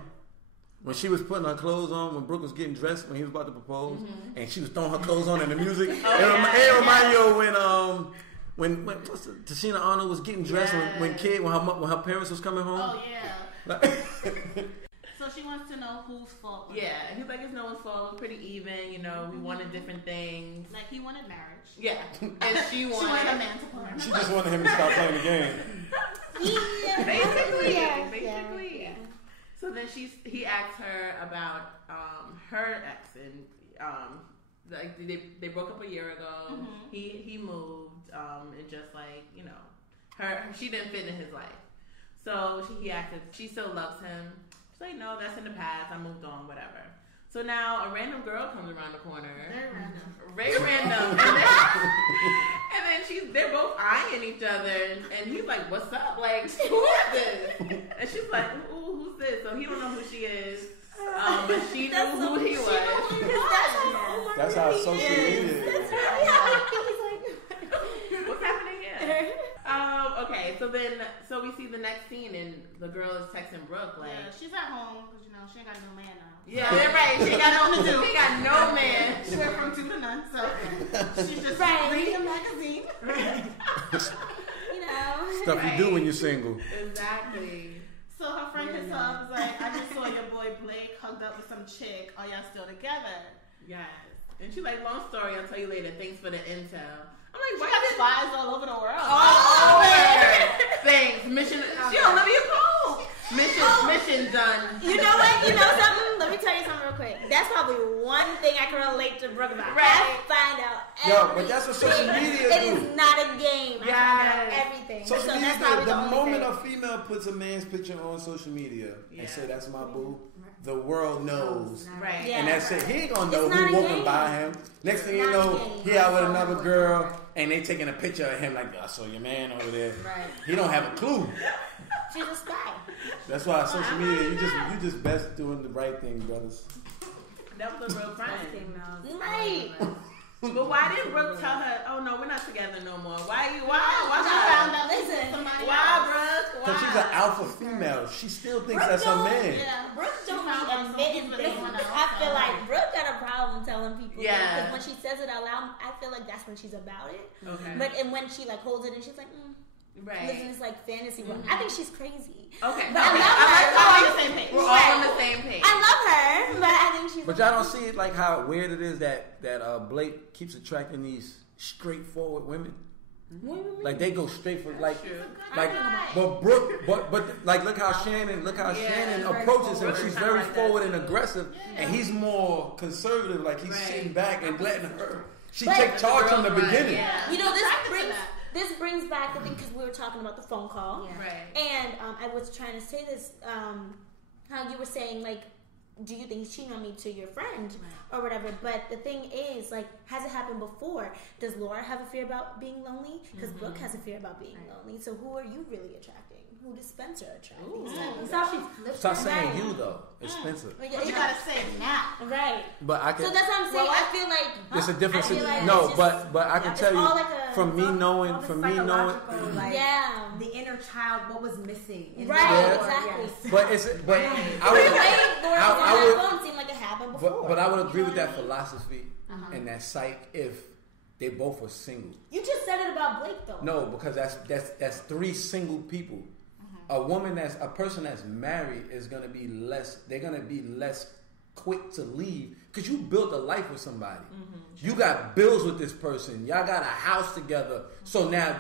When she was putting her clothes on, when Brooke was getting dressed, when he was about to propose, and she was throwing her clothes on and the music. It remind you of when what's the, Tashina Arnold was getting dressed when her parents was coming home. Oh, yeah. So she wants to know whose fault was it. Yeah. And he's like, it's no one's fault. It was pretty even. We wanted different things. Like, he wanted marriage. Yeah. And she She wanted a wanted man to put her in She her just wanted him to stop playing the game. basically. Yeah, Basically. yeah. So then he asked her about her ex and like they broke up a year ago. He moved and just like she didn't fit in his life. So he asked if she still loves him. She's like, no, that's in the past. I moved on, whatever. So now a random girl comes around the corner. Very random. And then they're both eyeing each other, and he's like, "What's up? Like, who is this?" And she's like, "Ooh, who's this?" So he don't know who she is, but she knew who he was. That's how social media is. What's happening here? Okay, so we see the next scene, and the girl is texting Brooke like, Yeah, she's at home because she ain't got no man now. "Yeah, they're right. She got nothing to do. She got no man." She went from 2 to none, so she's just reading a magazine. Stuff you do when you're single. Exactly. So her friend hits her up, is like, I just saw your boy Blake hugged up with some chick. Are y'all still together? Yes. And she's like, "Long story. I'll tell you later. Thanks for the intel." I'm like, She "Why got did spies all over the world. all over? Thanks. Mission. She don't love you cold. Mission done. You know what? You know something? Let me tell you something real quick. That's probably one thing I can relate to Brooke about. Right. I find out Yo, but that's what social media It do. is not a game. I find out Yes. everything. Social so media, that's probably the only moment thing. a female puts a man's picture on social media Yeah. and say that's my boo, the world knows. Right. Yeah. And that's it. He ain't gonna know It's not who a walking game. by him. Next thing you not a know, game. he out with another girl, and they taking a picture of him like, I saw your man over there. Right. He don't have a clue. She's a spy. That's why social media, you just best doing the right thing, brothers. That was a real friend. Right. But why didn't Brooke tell her, "Oh no, we're not together no more"? Why She why found out Listen, somebody Why, else. Brooke? Because she's an alpha female. She still thinks that's her man. Yeah. Brooke don't found be out admitting some things. people that I feel like Brooke got a problem telling people. Yeah. Because when she says it out loud, I feel like that's when she's about it. Okay. But and when she like holds it and she's like, Right. living this like fantasy world. I think she's crazy. Okay. But I love I'm her. all on the same page. We're all on the same page. I love her, but I think she's. But y'all don't see it like how weird it is that Blake keeps attracting these straightforward women. Like they go straight for like true. but Brooke but like look how Shannon approaches him. She's very forward and aggressive, and he's more conservative. Like he's sitting back and letting her. She take charge from the beginning. Yeah. You know, Attracted to that. this brings back the thing because we were talking about the phone call, Right. and I was trying to say this. How you were saying like, do you think he's cheating on me to your friend or whatever? But the thing is, like, has it happened before? Does Laura have a fear about being lonely? Because Brooke has a fear about being lonely. So who are you really attracting? Who does Spencer attract? Stop saying you though. It's Spencer. But But you gotta say it now. right. But I can. So that's what I'm saying. I feel like It's a different I feel situation. like No, it's but I can it's tell you all like a- from me knowing like, Yeah. the inner child, what was missing. In Right, Laura, exactly. yes. but I The way Laura was on that phone seemed like it happened before. before. But I would agree with that philosophy and that psych if they both were single. You just said it about Blake though. No, because that's 3 single people. A person that's married is gonna be less. They're gonna be less quick to leave because you built a life with somebody. You got bills with this person. Y'all got a house together. So now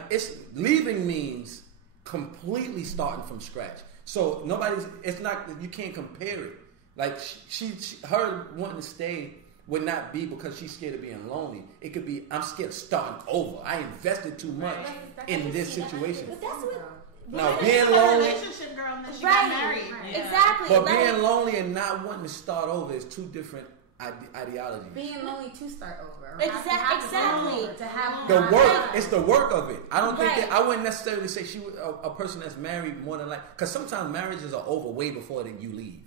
leaving means completely starting from scratch. So it's not, you can't compare it. Like her wanting to stay would not be because she's scared of being lonely. It could be, I'm scared of starting over. I invested too much in this situation. But that's what. Now being lonely, relationship girl, and then she got married. Exactly. but being lonely and not wanting to start over is 2 different ideologies. Being lonely to start over. Exactly. To have The work, it's the work of it. I don't think I wouldn't necessarily say she would, a person that's married more than because sometimes marriages are over way before you leave.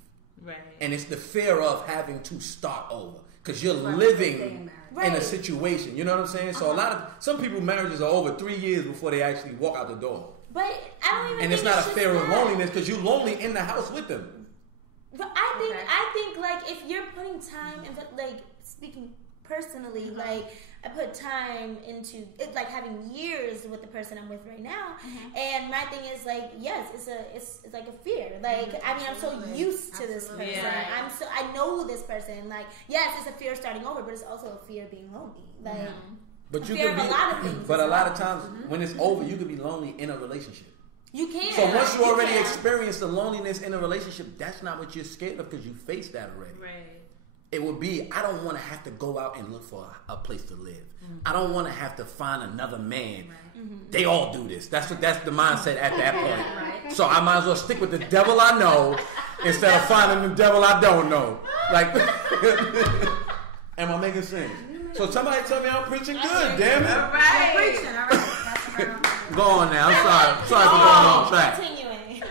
Right. And it's the fear of having to start over because you're living in a situation. You know what I'm saying? So some people marriages are over 3 years before they actually walk out the door. But I don't even. And think it's not a fear of that. loneliness because you're lonely in the house with them. But I think like if you're putting time into like speaking personally, like I put time into it, like having years with the person I'm with right now, and my thing is like yes, it's like a fear. Like I mean, I'm so used to this person. Yeah. I know this person. Like yes, it's a fear of starting over, but it's also a fear of being lonely. Like. But you fear could of be, a lot of things. but a lot of times when it's over, you could be lonely in a relationship. You can. So once you already experienced the loneliness in a relationship, that's not what you're scared of because you faced that already. Right. It would be, I don't want to have to go out and look for a place to live. I don't want to have to find another man. They all do this. That's the mindset at that point. So I might as well stick with the devil I know instead of finding the devil I don't know. Like, am I making sense? So somebody tell me I'm preaching good, damn it. All right. Preaching, all right. Go on now. I'm sorry for going off track. Continuing.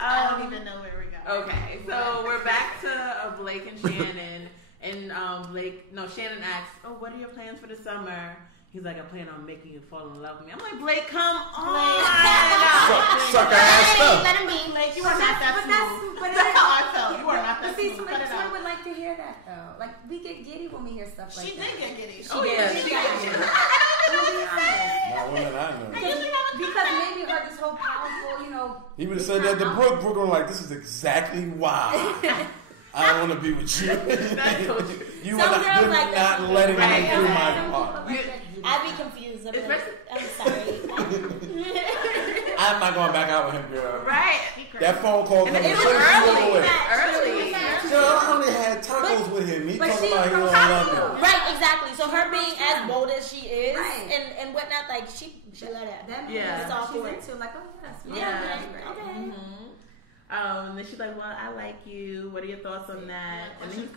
I don't even know where we're going. Okay, so we're back to Blake and Shannon. And Shannon asks, "Oh, what are your plans for the summer?" He's like, "I plan on making you fall in love with me." I'm like, "Blake, come on." Sucker ass stuff. Let him be. Like you are not that smooth. That's how I felt. You are not that See, smooth. somebody would like to hear that though. Like we get giddy when we hear stuff like She that. did get giddy. Oh yeah, she got you. Not one that I know. Because maybe her this whole powerful, He would have said that to Brooke. Brooke would like, this is exactly why I don't want to be with you. You are not letting me do my part. I'd be confused. I'm sorry. I'm not going back out with him, girl. Right. That phone call coming It was early. Girl, I only had tacos with him. He talking about he don't love me. Right, exactly. So her being as bold as she is and whatnot, like she let it. Yeah. It's all she's for it. into like, oh yes, Yeah. Okay. And then she's like, "Well, I like you. What are your thoughts on that?" And then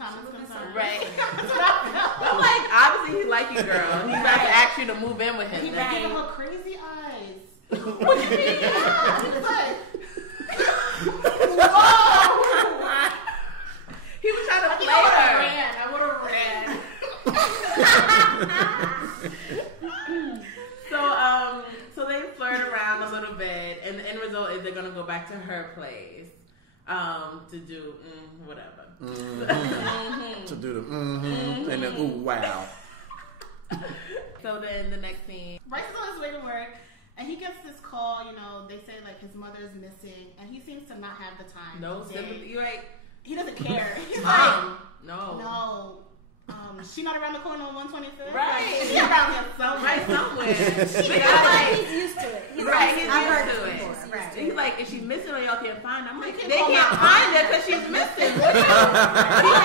Right. I'm like, obviously he like you, girl. He's about to ask you to move in with him. He gave him her crazy eyes. What you mean? Whoa! He was trying to play I would have ran. So they flirt around a little bit, and the end result is they're gonna go back to her place to do whatever. To do the and the ooh wow. So then the next scene, Bryce is on his way to work, and he gets this call. They say like his mother is missing, and he seems to not have the time. no sympathy. You're right. He doesn't care. He's Mom, like, no. no. She not around the corner on 125th? Right. Like, she around here somewhere. Right somewhere. He's used to it. He's Right. used to it. Right. He's like, if she's missing or y'all can't find her, I'm like, can they call can't my find her because she's missing. What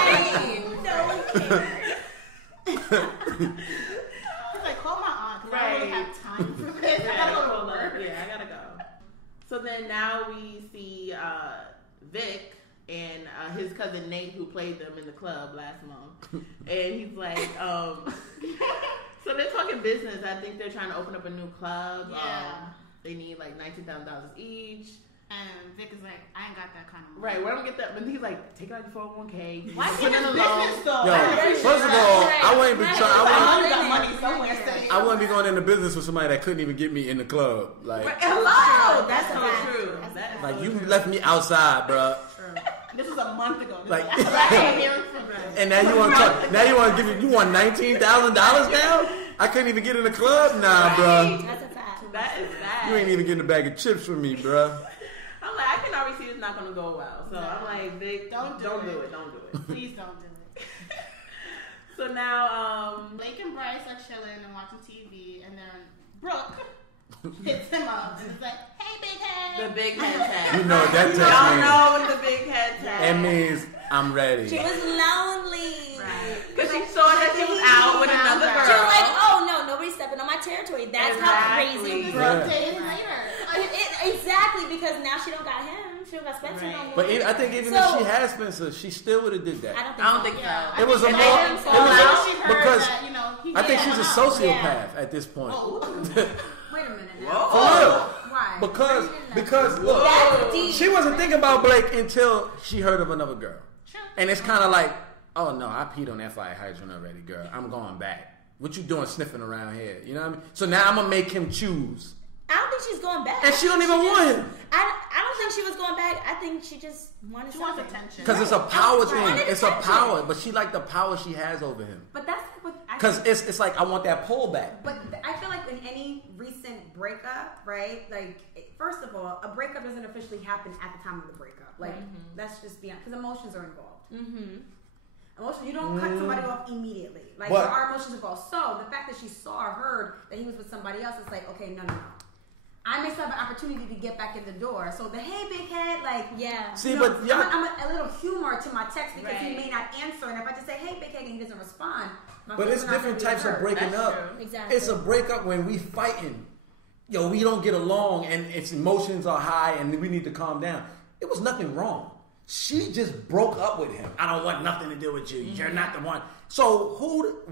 do you mean? No one cares. He's like, call my aunt because I don't really have time for this. I gotta go to work. Yeah, I gotta go. So then now we see Vic and his cousin Nate, who played them in the club last month. And he's like, so they're talking business. I think they're trying to open up a new club. Yeah. They need like $19,000 each. And Vic is like, I ain't got that kind of money. Right, where do I get that? But he's like, take out your 401k. Why Put can't in his a loan. business though? Yo, first of all, I wouldn't be I got money somewhere. I wouldn't be going into business with somebody that couldn't even get me in the club. Like, Hello, that's so true. like you left me outside, bro. This was a month ago. Like, I came here from And now you want to talk? Now you want to give me? You want $19,000 now? I couldn't even get in the club, nah, bro. That's a fact. That is bad. You ain't even getting a bag of chips from me, bro. I'm like, I can already see it's not gonna go well. So I'm like, Don't do it. Don't do it. Please don't do it. So now, Blake and Bryce are chilling and watching TV, and then Brooke hits him up and is like, "Hey, big head." the big head tag. You know what that text Y'all means. know what the big head tag. It means I'm ready. She was lonely. Because she saw that she was out with another girl. She was like, oh no, nobody's stepping on my territory. That's how crazy Brooke Brooke days is. later. Exactly, because now she don't got him. She don't got Spencer no more. But I think even if she had Spencer, she still would have did that. I don't think so. so. It was a And more. they It didn't fall was out. She heard because that, you know, he I think hit she's a him up. sociopath at this point. Oh. Wait a minute. Whoa. For real. Why? Because look, That's deep. she wasn't thinking about Blake until she heard of another girl. Sure. And it's kind of like, oh no, I peed on that fire hydrant already, girl. I'm going back. What you doing sniffing around here? You know what I mean? So now I'm gonna make him choose. I don't think she's going back. And she don't even want him. I don't think she was going back. I think she just wanted She wants something. attention. Because it's a power She thing. wanted It's a attention. power. But she liked the power she has over him. But that's what I Because think- it's like, I want that pullback. But I feel like in any recent breakup, right? Like, first of all, a breakup doesn't officially happen at the time of the breakup. Like, let's just be honest, because emotions are involved. Mm-hmm. Emotions, you don't cut somebody off immediately. Like, But- there are emotions involved. So the fact that she saw or heard that he was with somebody else, it's like, okay, no. I may still have an opportunity to get back in the door. So the hey, big head, like, Yeah. See, you know, but yeah. I'm a little humor to my text because he Right. may not answer. And if I just say, hey, big head, and he doesn't respond, my But feelings it's are not different gonna be types of hurt. breaking That's up. true. Exactly. It's a breakup when we fighting. Yo, we don't get along and its emotions are high and we need to calm down. It was nothing wrong. She just broke up with him. I don't want nothing to do with you. You're not the one. So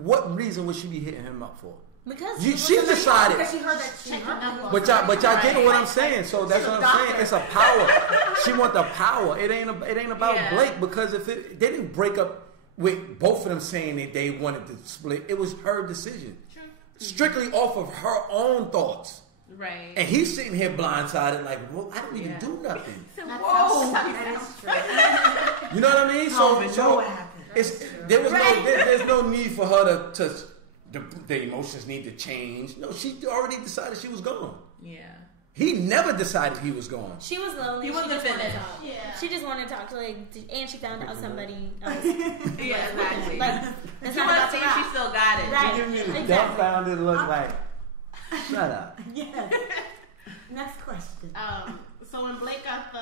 what reason would she be hitting him up for? Because She decided. Because she heard that she heard that. But y'all getting what I'm saying. So that's what I'm saying. It's a power. She want the power. It ain't about Yeah. Blake because they didn't break up with both of them saying that they wanted to split. It was her decision, strictly off of her own thoughts. Right. And he's sitting here blindsided, like, well, I don't even do nothing. Whoa. That is true. You know what I mean? So what happened. there's no need for her to the emotions need to change. No, she already decided she was gone. Yeah. He never decided he was gone. she was lonely. He She wasn't just wanted to finished. talk. Yeah. She just wanted to talk. And she found out somebody else. Yeah, exactly. Like, that's She not wants about to to see if she rock. still got it. Right. Exactly. Dumbfounded look like, shut up. Yeah. Next question. So when Blake got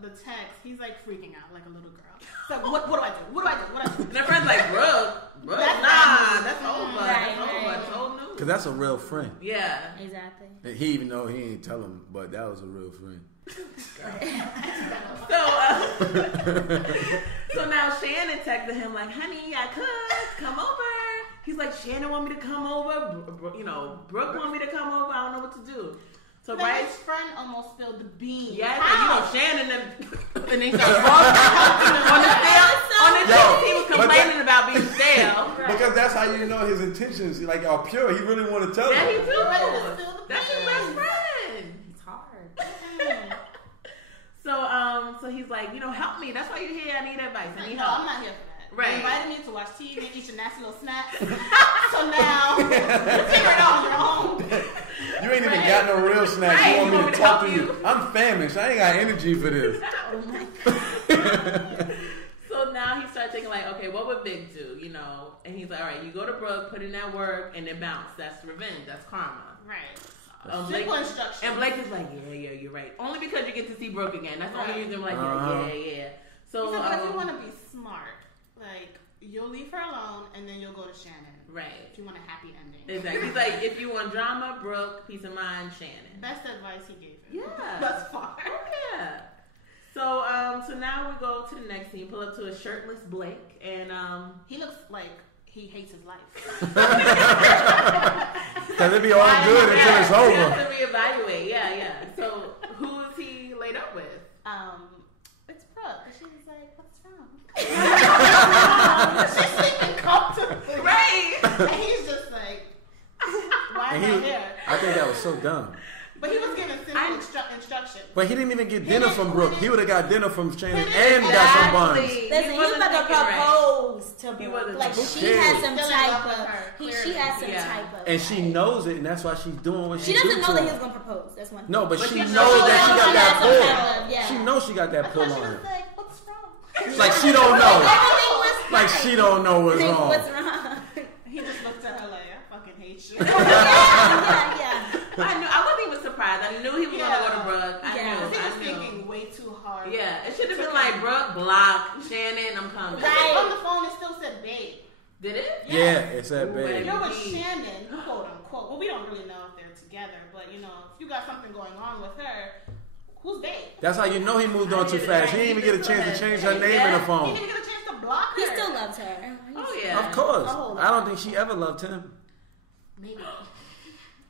the text, he's like freaking out like a little girl. So what do I do? What do I do? And her friend's like, Brooke, That's that's over. Right, That's over. right. It's old news. Because that's a real friend. Yeah. Exactly. And he even though he ain't tell him, but that was a real friend. So now Shannon texted him like, honey, I could come over. He's like, Shannon want me to come over. Brooke want me to come over. I don't know what to do. So Then right, his friend almost spilled the beans. yeah, How? Shannon and he started on the stale. He was complaining about being stale. Because that's how you know his intentions like are pure. He really want to tell Yeah, he her. do. That's his best friend. It's hard. So he's like, help me. That's why you're here. I need advice. I need No, help. I'm not here for that. Right. You invited me to watch TV and eat your nasty little snacks. So now, you figure it out on your own. You ain't even got no real snacks. Right, You want me to talk to help you? I'm famished. I ain't got energy for this. So now he started thinking like, okay, what would Big do? And he's like, all right, you go to Brooke, put in that work, and then bounce. That's revenge. That's karma. Right. Blake, Simple instructions. and Blake is like, yeah, you're right. Only because you get to see Brooke again. That's the only reason I'm like, yeah. So, He said, but if you want to be smart, like, you'll leave her alone, and then you'll go to Shannon. right. If you want a happy ending. Exactly. He's like, if you want drama, Brooke, peace of mind, Shannon. Best advice he gave him. Yeah. Thus far. Yeah. So now we go to the next scene. Pull up to a shirtless Blake, and He looks like he hates his life. Because it be all good until it's he over. has to reevaluate. Yeah. So who is he laid up with? It's Brooke. And she was like, what's wrong? She's sleeping comfortably. Right. And he's just like, why And am I here? I think that was so dumb. But he was giving simple instructions. question. But he didn't even get dinner from Brooke. He would have got dinner from Shannon and got some buns. Listen, he was about to propose to Brooke. Like, she has some type of... She has some type of... And she knows it, and that's why she's doing what she doesn't do know to that he him. was going to propose. That's one thing. No, but she knows that she got that pull. She knows she got that pull on her. Like, what's wrong? Like, she don't know. Everything was Like, she don't know what's wrong. What's wrong? He just looked at her like, I fucking hate you. Yeah. I wasn't even surprised. I knew he was going to go to Brooke. I knew. He was thinking way too hard. Yeah, it should have been like, Brooke, block, Shannon, I'm coming. Right. On the phone, it still said babe. Did it? Yeah, it said babe. You know what, Shannon, quote unquote, well, we don't really know if they're together, but you know, if you got something going on with her, who's babe? That's how you know he moved on too fast. He didn't even get a chance to change her name in the He phone. didn't get a chance to block her. He still loves her. Oh, yeah. Of course. I don't think she ever loved him. Maybe.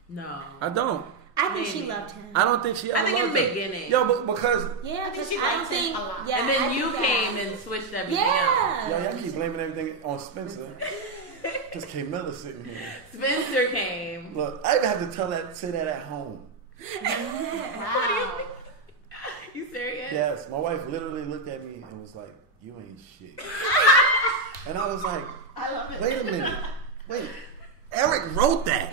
No. I don't. I think she loved him. I don't think she ever loved him. I think in the beginning. Yo, but because... Yeah, I think she I likes think... him a lot. Yeah, And then I you think came that. and switched everything Yeah. y'all keep blaming everything on Spencer. Because Kamela's sitting here. out. Spencer came. Look, I even have to say that at home. Wow. You serious? Yes, my wife literally looked at me and was like, "You ain't shit." And I was like, I love it. "Wait a minute, wait." Eric wrote that.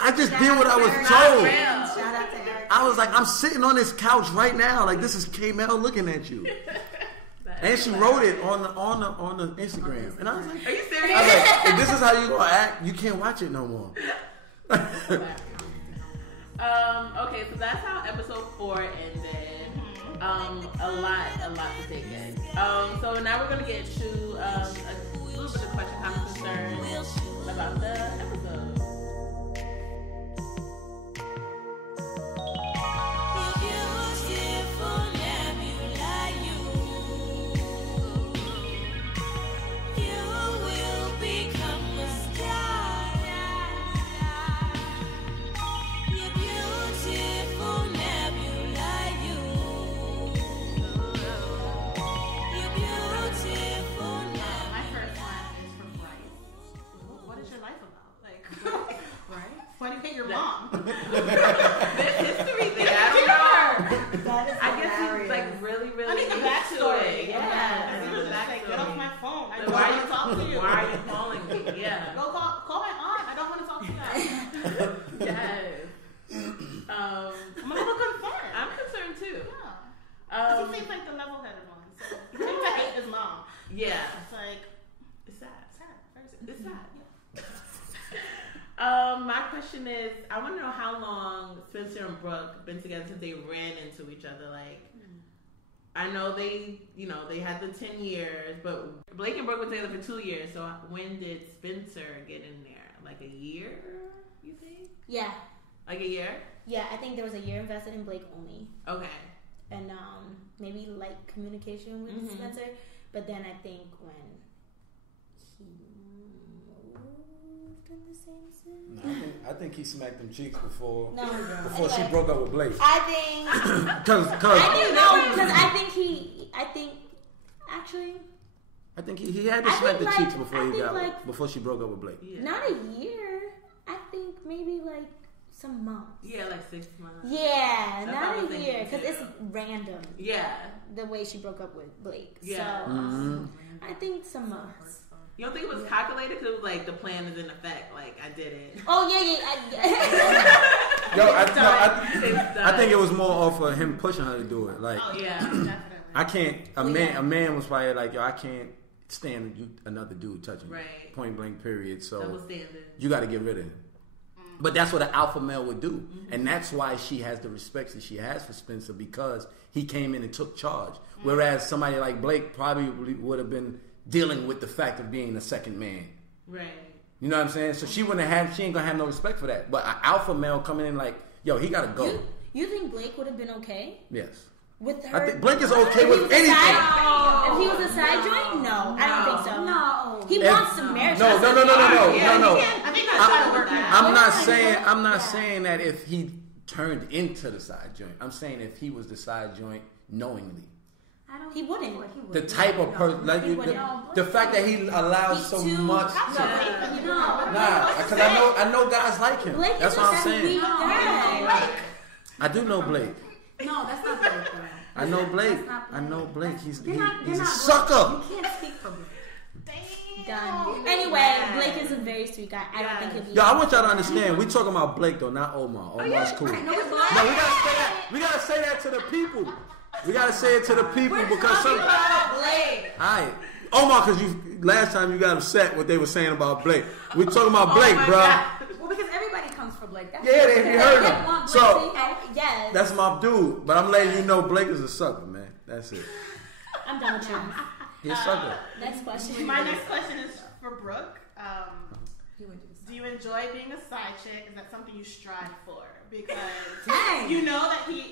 I just did what I was told. Shout out to Eric. I was like, I'm sitting on this couch right now, like this is Kamel looking at you. And she wrote it on the Instagram, and I was like, Are you I serious? was like, if this is how you gonna act, you can't watch it no more. Okay, so that's how episode 4 ended. A lot to take in. So now we're gonna get to a little bit of question, comment, concerns about the episode. Why do you hate your mom? There's history there. I don't know. That is I guess he's like really I need the into backstory. it. Yeah. He was just like, get off my phone. I Like, don't why want to talk to you. Why are you calling me? Yeah. Go call my aunt. I don't want to talk to you guys. Yes. I'm a little concerned. I'm concerned too. Yeah. He seems like the level-headed one. So for him to hate his mom. Yeah. It's like, It's sad. sad. Very sad. It's sad. My question is, I want to know how long Spencer and Brooke been together since they ran into each other. Like, I know they had the 10 years, but Blake and Brooke were together for 2 years. So when did Spencer get in there? Like a year, you think? Yeah. Like a year? Yeah, I think there was a year invested in Blake only. Okay. And maybe light communication with Spencer. But then I think when he moved in the same city. No, I think he smacked them cheeks before Anyway. she broke up with Blake. I think Cause I think he had to smack the cheeks before she broke up with Blake. Yeah. not a year. I think maybe like some months. Yeah, like 6 months. Yeah, That's not what I was a year thinking, because too. it's random Yeah. the way she broke up with Blake. Yeah. So I think some months. You don't think it was calculated? Because it was like the plan is in effect. Like, I did it. Oh yeah. Yo, It's done. I think it was more off of him pushing her to do it. Like, Yeah. definitely. I can't. A man was probably like, yo, I can't stand another dude touching me. Right. Point blank. Period. So Double standard. you got to get rid of him. But that's what an alpha male would do, and that's why she has the respect that she has for Spencer, because he came in and took charge. Whereas somebody like Blake probably would have been dealing with the fact of being a second man. Right. You know what I'm saying? So she ain't gonna have no respect for that. But an alpha male coming in like, yo, he gotta go. You think Blake would have been okay Yes. with her? I think Blake is okay If he with was a anything. If he was a side joint, no, I don't think so. No. He wants to marry. No. I think that's trying to work that out. I'm not saying that if he turned into the side joint. I'm saying if he was the side joint knowingly. He wouldn't. The type of person, like the fact that he allows He's so too- much. No. Because I know guys like him. Blake That's is what a I'm saying. sweet guy. I do know Blake. No, that's not Blake. Though. I know Blake. That's not Blake. I know Blake. He's You're not a Blake. sucker. You can't speak for Blake. Done. Anyway, Blake is a very sweet guy. I don't think he'll be. Yo, I want y'all to understand. We talking about Blake though, not Omar. Omar's cool. Right, no, it's No, Blake. we gotta say that. We gotta say that to the people. We gotta say it to the people because some. Blake. Alright, Omar, because last time you got upset what they were saying about Blake. We talking about Blake, bro. Well, because everybody comes for Blake. That's Yeah, you heard him. So Yes. that's my dude. But I'm letting you know Blake is a sucker, man. That's it. I'm done with you. He's a sucker. Next question. My next question is for Brooke. You went to the Do you enjoy being a side chick? Is that something you strive for? Because Dang. you know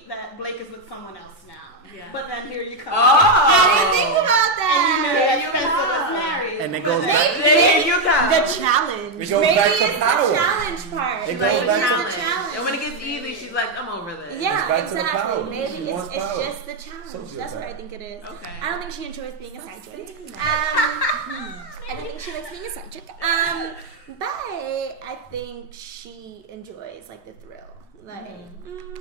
that Blake is with someone else now. Yeah. But then here you come. I didn't think about And you knew that. that Spencer was married. And it goes But back. then- There you go. The challenge. It goes Maybe back to it's power. the challenge part. It Like, goes back it's to- the challenge. And when it gets easy, she's like, I'm over this. Yeah, It's back to the exactly. power. Maybe She wants it's power. just the challenge. That's what I think it is. Okay. I don't think she enjoys being a side chick. I don't think she likes being a side chick. But I think she enjoys like the thrill. Like,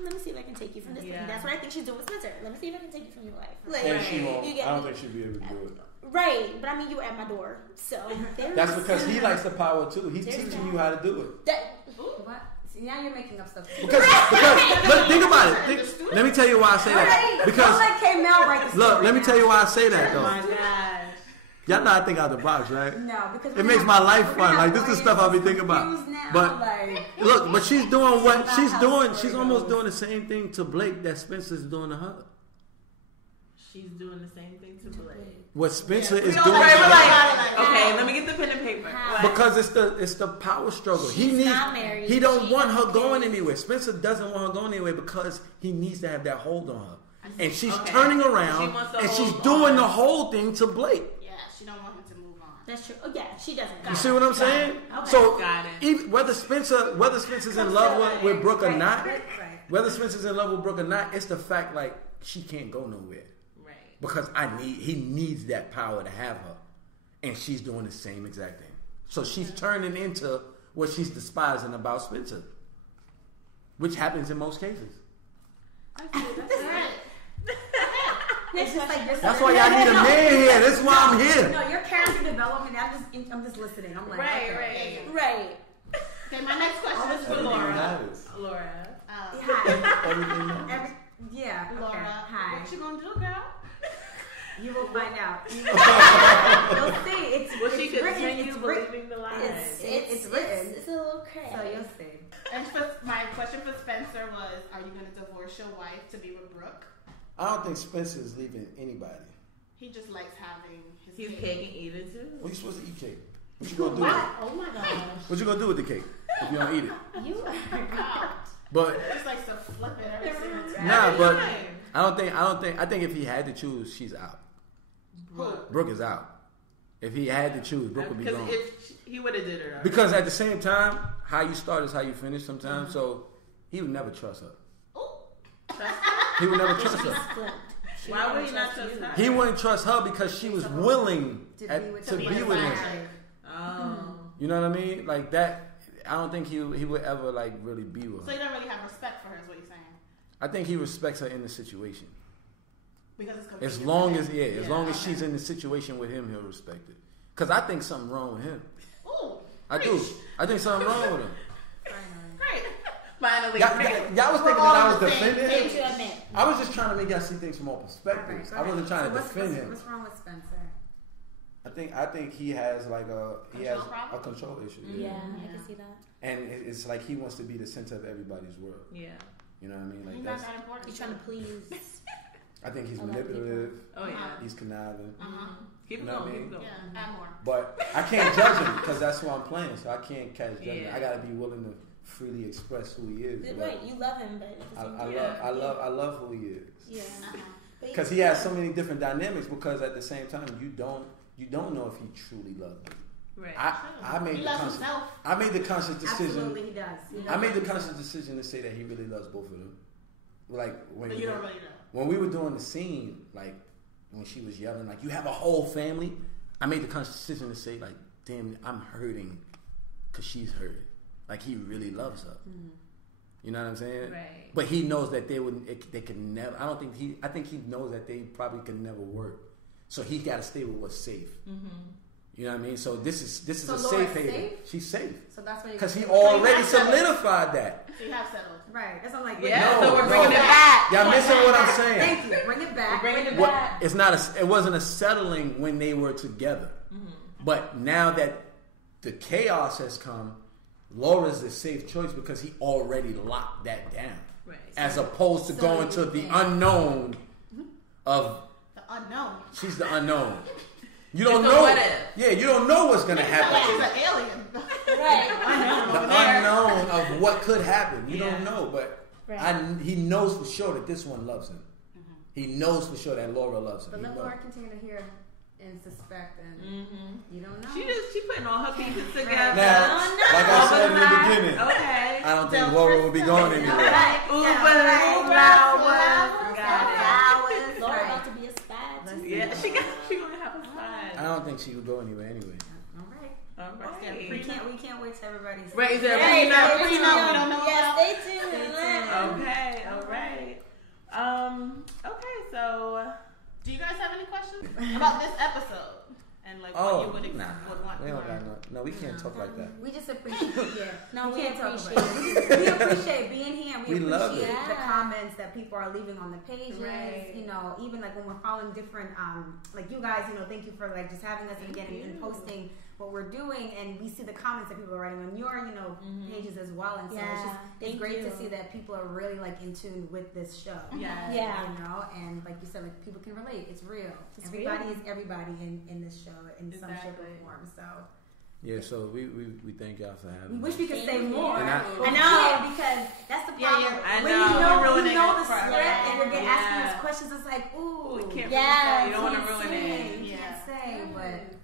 let me see if I can take you from this. Yeah. That's what I think she's doing with Spencer. Let me see if I can take you from your life. Like, And she won't. you get I don't me? think she'll be able to do it. Right, but I mean, you were at my door, so That's because he likes the power too. He's There's teaching that. you how to do it. That, What? See, now you're making up stuff. Because look, think about it. Let me tell you why I say that. Don't Because let Kamel write the look, story let me now. tell you why I say that Oh my though. gosh. Y'all know I think out the box, right? No, because It makes my life fun. Like this is stuff I be thinking about. But look, but she's doing what she's doing. She's almost doing the same thing to Blake that Spencer's doing to her. She's doing the same thing to Blake. What Spencer is We doing don't to worry, we're her. like, okay, let me get the pen and paper. How? What? Because it's the power struggle. He She's needs. not married. He don't She want her has going kids. anywhere. Spencer doesn't want her going anywhere because he needs to have that hold on her. And she's Okay. turning She around wants to and she's hold doing on. the whole thing to Blake. Yeah, she don't want him to move on. that's true. Oh yeah, she doesn't. You see what I'm saying? Okay. So Got it. even, whether Spencer's in love with Brooke or not, Right. whether Spencer's in love with Brooke or not, it's the fact like she can't go nowhere Right. because he needs that power to have her, and she's doing the same exact thing. So she's turning into what she's despising about Spencer, which happens in most cases. It's just like this. That's why y'all need a man here. That's why I'm here. No, your character development. I'm just listening. I'm like, Right, okay. Right. Okay, my next question is for Everything Laura. matters. Laura. Hi. Everything matters. Yeah. Okay. Laura, Hi. what you gonna do, girl? You will find out. You'll see. Will she It's written. continue It's written. believing the lies? It's written. It's a little crazy. So you'll see. And my question for Spencer was, are you gonna divorce your wife to be with Brooke? I don't think Spencer is leaving anybody. He just likes having his He's cake. cake and eat it too. Well, you supposed to eat cake. What you gonna do with it? Oh my gosh. What you gonna do with the cake if you don't eat it? You are. But Just likes to flip it every single time. nah, but Time. I think if he had to choose, she's out. Brooke. Brooke is out. If he had to choose, Brooke would be Because gone. if he would have did her. already. Because at the same time, how you start is how you finish sometimes. So he would never trust her. He would never trust her. Why would he not trust her? He wouldn't trust her because she was willing To to be be with him. Oh. You know what I mean? Like that. I don't think he would ever like really be with So her. you don't really have respect for her, is what you're saying? I think he respects her in the situation. Because it's As convenient long for as him. as long as okay. she's in the situation with him, he'll respect it. Cause I think something wrong with him. Ooh, I do. I think something wrong with him. great. Finally. Y'all was thinking that I was defending Thing him. to admit. I was just trying to make y'all see things from all perspectives. I wasn't trying to defend him. What's wrong with Spencer? I think he has like a Control problem? control issue. Yeah, I can see that. And it's like he wants to be the center of everybody's world. Yeah. You know what I mean? Like He's not that's. that important. You're trying to please. I think he's a lot of manipulative. Oh yeah. He's conniving. Keep You know what I going. mean? Keep going. Yeah, add more. But I can't judge him because that's who I'm playing. So I can't catch judgment. Yeah. I gotta be willing to freely express who he is. You're But right, you love him, but at the same time, I love who he is. yeah. But Because he has so many different dynamics. Because at the same time, you don't know if he truly loves you. Right. I made He the loves conscious. himself. I made the conscious decision. Absolutely, he does. I made the conscious decision to say that he really loves both of them. Like when But you don't really know. when we were doing the scene, like when she was yelling, like you have a whole family. I made the conscious decision to say, like, damn, I'm hurting because she's hurting. Like he really loves her. You know what I'm saying? Right. But he knows that they can never. I think he knows that they probably can never work. So he got to stay with what's safe. Mm-hmm. You know what I mean? So this is so a Laura's safe haven. safe? She's safe. So that's why because he already solidified that. So you have settled. Right. That's what I'm like. Yeah. No, So we're bringing it back. Y'all missing what I'm saying? Thank you. Bring it back. We're bringing it back. It's not. It wasn't a settling when they were together. Mm-hmm. But now that the chaos has come, Laura's a safe choice because he already locked that down. Right. As opposed to going to the unknown of The unknown. she's the unknown. You don't It's the know. what if. Yeah, you don't know what's gonna Like happen. she's an alien. Right. The unknown of what could happen. You don't know, but Right. he knows for sure that this one loves him. Mm-hmm. He knows for sure that Laura loves him. But He let knows. Laura continue to hear and suspect, and you don't know. She putting all her pieces together. Now, like I said in the beginning, Okay. I don't think Laura will be going anywhere. Right. Got Laura Right. about to be a spaz. it. Yeah, she gonna have a spot. I don't think she would go anywhere anyway. All right. All right. We can't wait till everybody's Right, is there a Hey, prenup? stay tuned. Prenup? We don't know Yeah, about. stay tuned. Okay, all right. Okay, so Do you guys have any questions about this episode? And like what you would nah, want we to don't learn? got no. We can't talk like that. We just appreciate, No, we can't talk appreciate about it. We appreciate being here. And we We love appreciate it. the comments that people are leaving on the pages. Right. You know, even like when we're following different, like you guys, you know, thank you for like just having us again and posting what we're doing, and we see the comments that people are writing on your, you know, pages as well. And so it's just it's thank great you. to see that people are really like in tune with this show. yeah. Yeah. You know, and like you said, like people can relate. It's real. It's Everybody real. is everybody in this show in some shape or Exactly. form. So Yeah, so we thank y'all for having we us. wish we could say Thank you. more. And I But we can't because that's the problem. Yeah, I When know. you You're know, ruining the it for script everybody. and you're getting asking Yeah. us questions, it's like, ooh, We can't Yeah, you don't want to can't ruin say, it. you can't say, but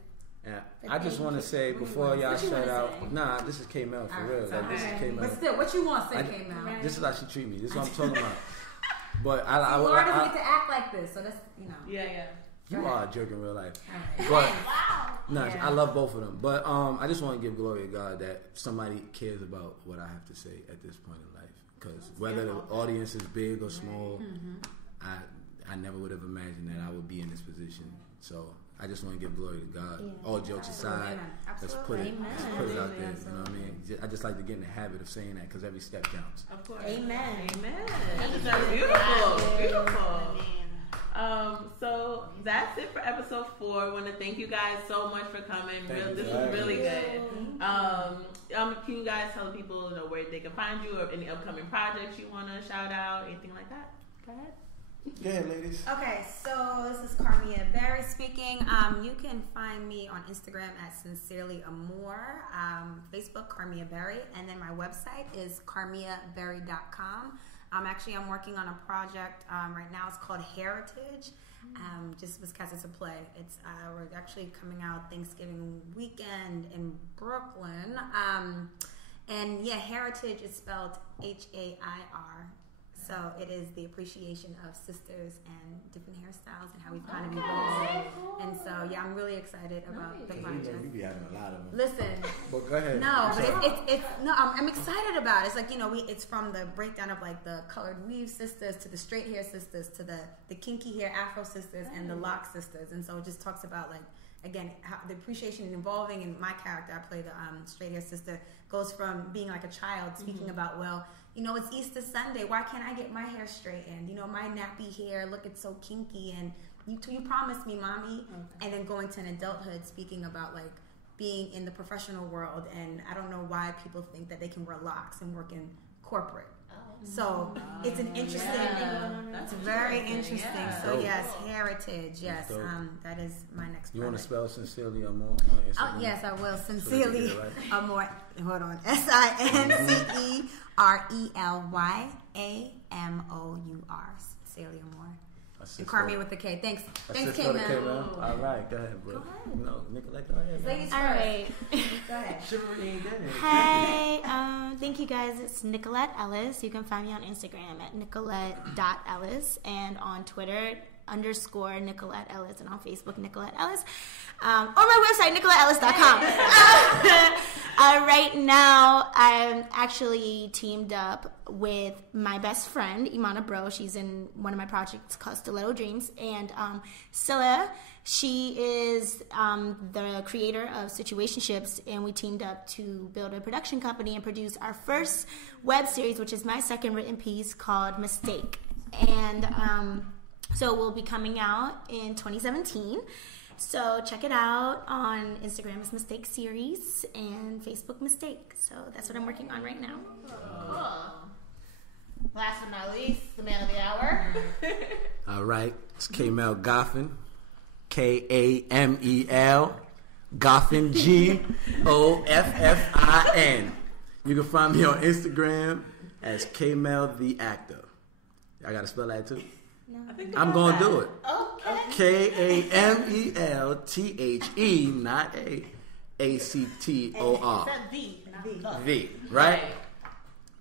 Yeah, I just want to say before y'all What you shut wanna out. say? Nah, this is Kamel for Alright, real. Like, this is okay. Kamel. But still, what you want to say, I- Kamel? This is how she treat me. This is what I'm talking about. But Laura doesn't get to act like this, so that's, you know. Yeah. you are a jerk in real life. Alright. But no, Yeah. I love both of them. But I just want to give glory to God that somebody cares about what I have to say at this point in life. Because whether the audience is big or small, I never would have imagined that I would be in this position. So I just want to give glory to God. Yeah. All jokes aside, Amen. let's put it Absolutely. out there. You know what I mean? I just like to get in the habit of saying that because every step counts. Of course. Amen. Amen. Thank That's you. beautiful. Beautiful. I mean, So that's it for episode 4. I want to thank you guys so much for coming. Thank you This for was having really us. good. Can you guys tell people where they can find you or any upcoming projects you want to shout out, anything like that? Go ahead. Go ahead, ladies. Okay, so this is Karmia Berry speaking. You can find me on Instagram at Sincerely Amore, Facebook Karmia Berry, and then my website is karmiaberry.com. I'm working on a project right now. It's called Heritage. Just because it's a play. It's we're actually coming out Thanksgiving weekend in Brooklyn. And yeah, Heritage is spelled Hair. So it is the appreciation of sisters and different hairstyles and how we've kind of evolved. And so yeah, I'm really excited about the You project. be having a lot of them. Listen, But go ahead. no, but it's no, I'm excited about it. It's like, you know, it's from the breakdown of like the colored weave sisters to the straight hair sisters to the kinky hair Afro sisters and the lock sisters. And so it just talks about like, again, how the appreciation and evolving. In my character, I play the straight hair sister, goes from being like a child speaking about, well, you know, it's Easter Sunday. Why can't I get my hair straightened? You know, my nappy hair, look, it's so kinky. And you promised me, mommy. Okay. And then going to an adulthood, speaking about like being in the professional world. And I don't know why people think that they can wear locks and work in corporate. So it's an interesting, That's very interesting. Yeah. So Dope. yes, heritage. Yes, Dope. that is my next. You want to project. spell Sincerely Amore on Oh Instagram? yes, I will. So they can Sincerely, get it right. Amore. Hold on. SINCERELYAMOUR. Sincerely Amore. And Karmia with the K. Thanks. Thanks, K. All Kamel. right, go ahead, bro. Go ahead. No, Nicolette, go ahead. Ladies All first. right. Go ahead. Chivalry ain't dead. Hey, thank you guys. It's Nicolette Ellis. You can find me on Instagram at nicolette.ellis and on Twitter Nicolette Ellis, and on Facebook, Nicolette Ellis. Or my website, NicoletteEllis.com. Right now, I'm actually teamed up with my best friend, Imana Bro. She's in one of my projects called Stiletto Dreams. And Scylla, she is the creator of Situationships, and we teamed up to build a production company and produce our first web series, which is my second written piece called Mistake. And so it will be coming out in 2017. So check it out on Instagram as Mistake Series and Facebook Mistake. So that's what I'm working on right now. Cool. Last but not least, the man of the hour. All right, it's Kamel Goffin, Kamel Goffin, Goffin. You can find me on Instagram as Kamel the Actor. I gotta spell that too. No. I'm gonna do it. Okay. KAMELTHE, not ACTOR. V, right?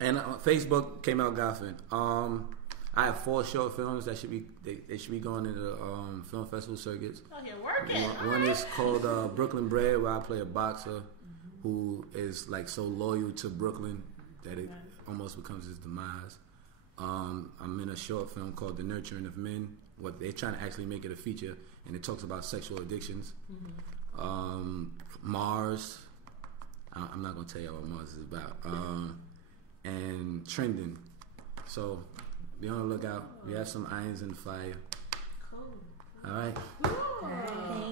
And on Facebook, Kamel Goffin. I have 4 short films that should be they should be going into film festival circuits. Oh, you're working. One is called Brooklyn Bred, where I play a boxer who is like so loyal to Brooklyn that it almost becomes his demise. I'm in a short film called The Nurturing of Men. What they're trying to actually make it a feature, and it talks about sexual addictions. Mars. I'm not gonna tell you what Mars is about. And Trending. So be on the lookout. We have some irons in the fire. Cool. All right.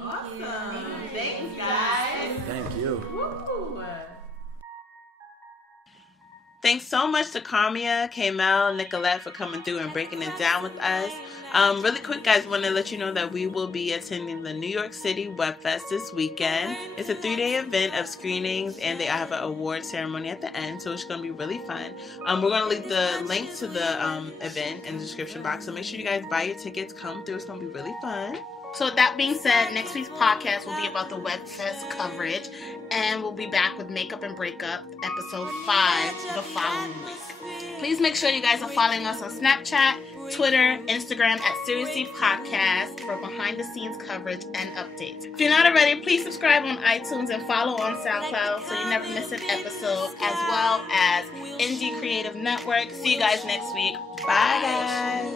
Awesome. Thanks, guys. Thank you. Woo. Thanks so much to Karmia, Kamel, Nicolette for coming through and breaking it down with us. Really quick, guys, want to let you know that we will be attending the New York City Web Fest this weekend. It's a 3-day event of screenings, and they have an award ceremony at the end, so it's going to be really fun. We're going to leave the link to the event in the description box, so make sure you guys buy your tickets, come through. It's going to be really fun. So with that being said, next week's podcast will be about the Web Fest coverage, and we'll be back with Makeup and Breakup, episode 5, the following week. Please make sure you guys are following us on Snapchat, Twitter, Instagram at Seriously Podcast for behind-the-scenes coverage and updates. If you're not already, please subscribe on iTunes and follow on SoundCloud so you never miss an episode, as well as Indie Creative Network. See you guys next week. Bye, guys.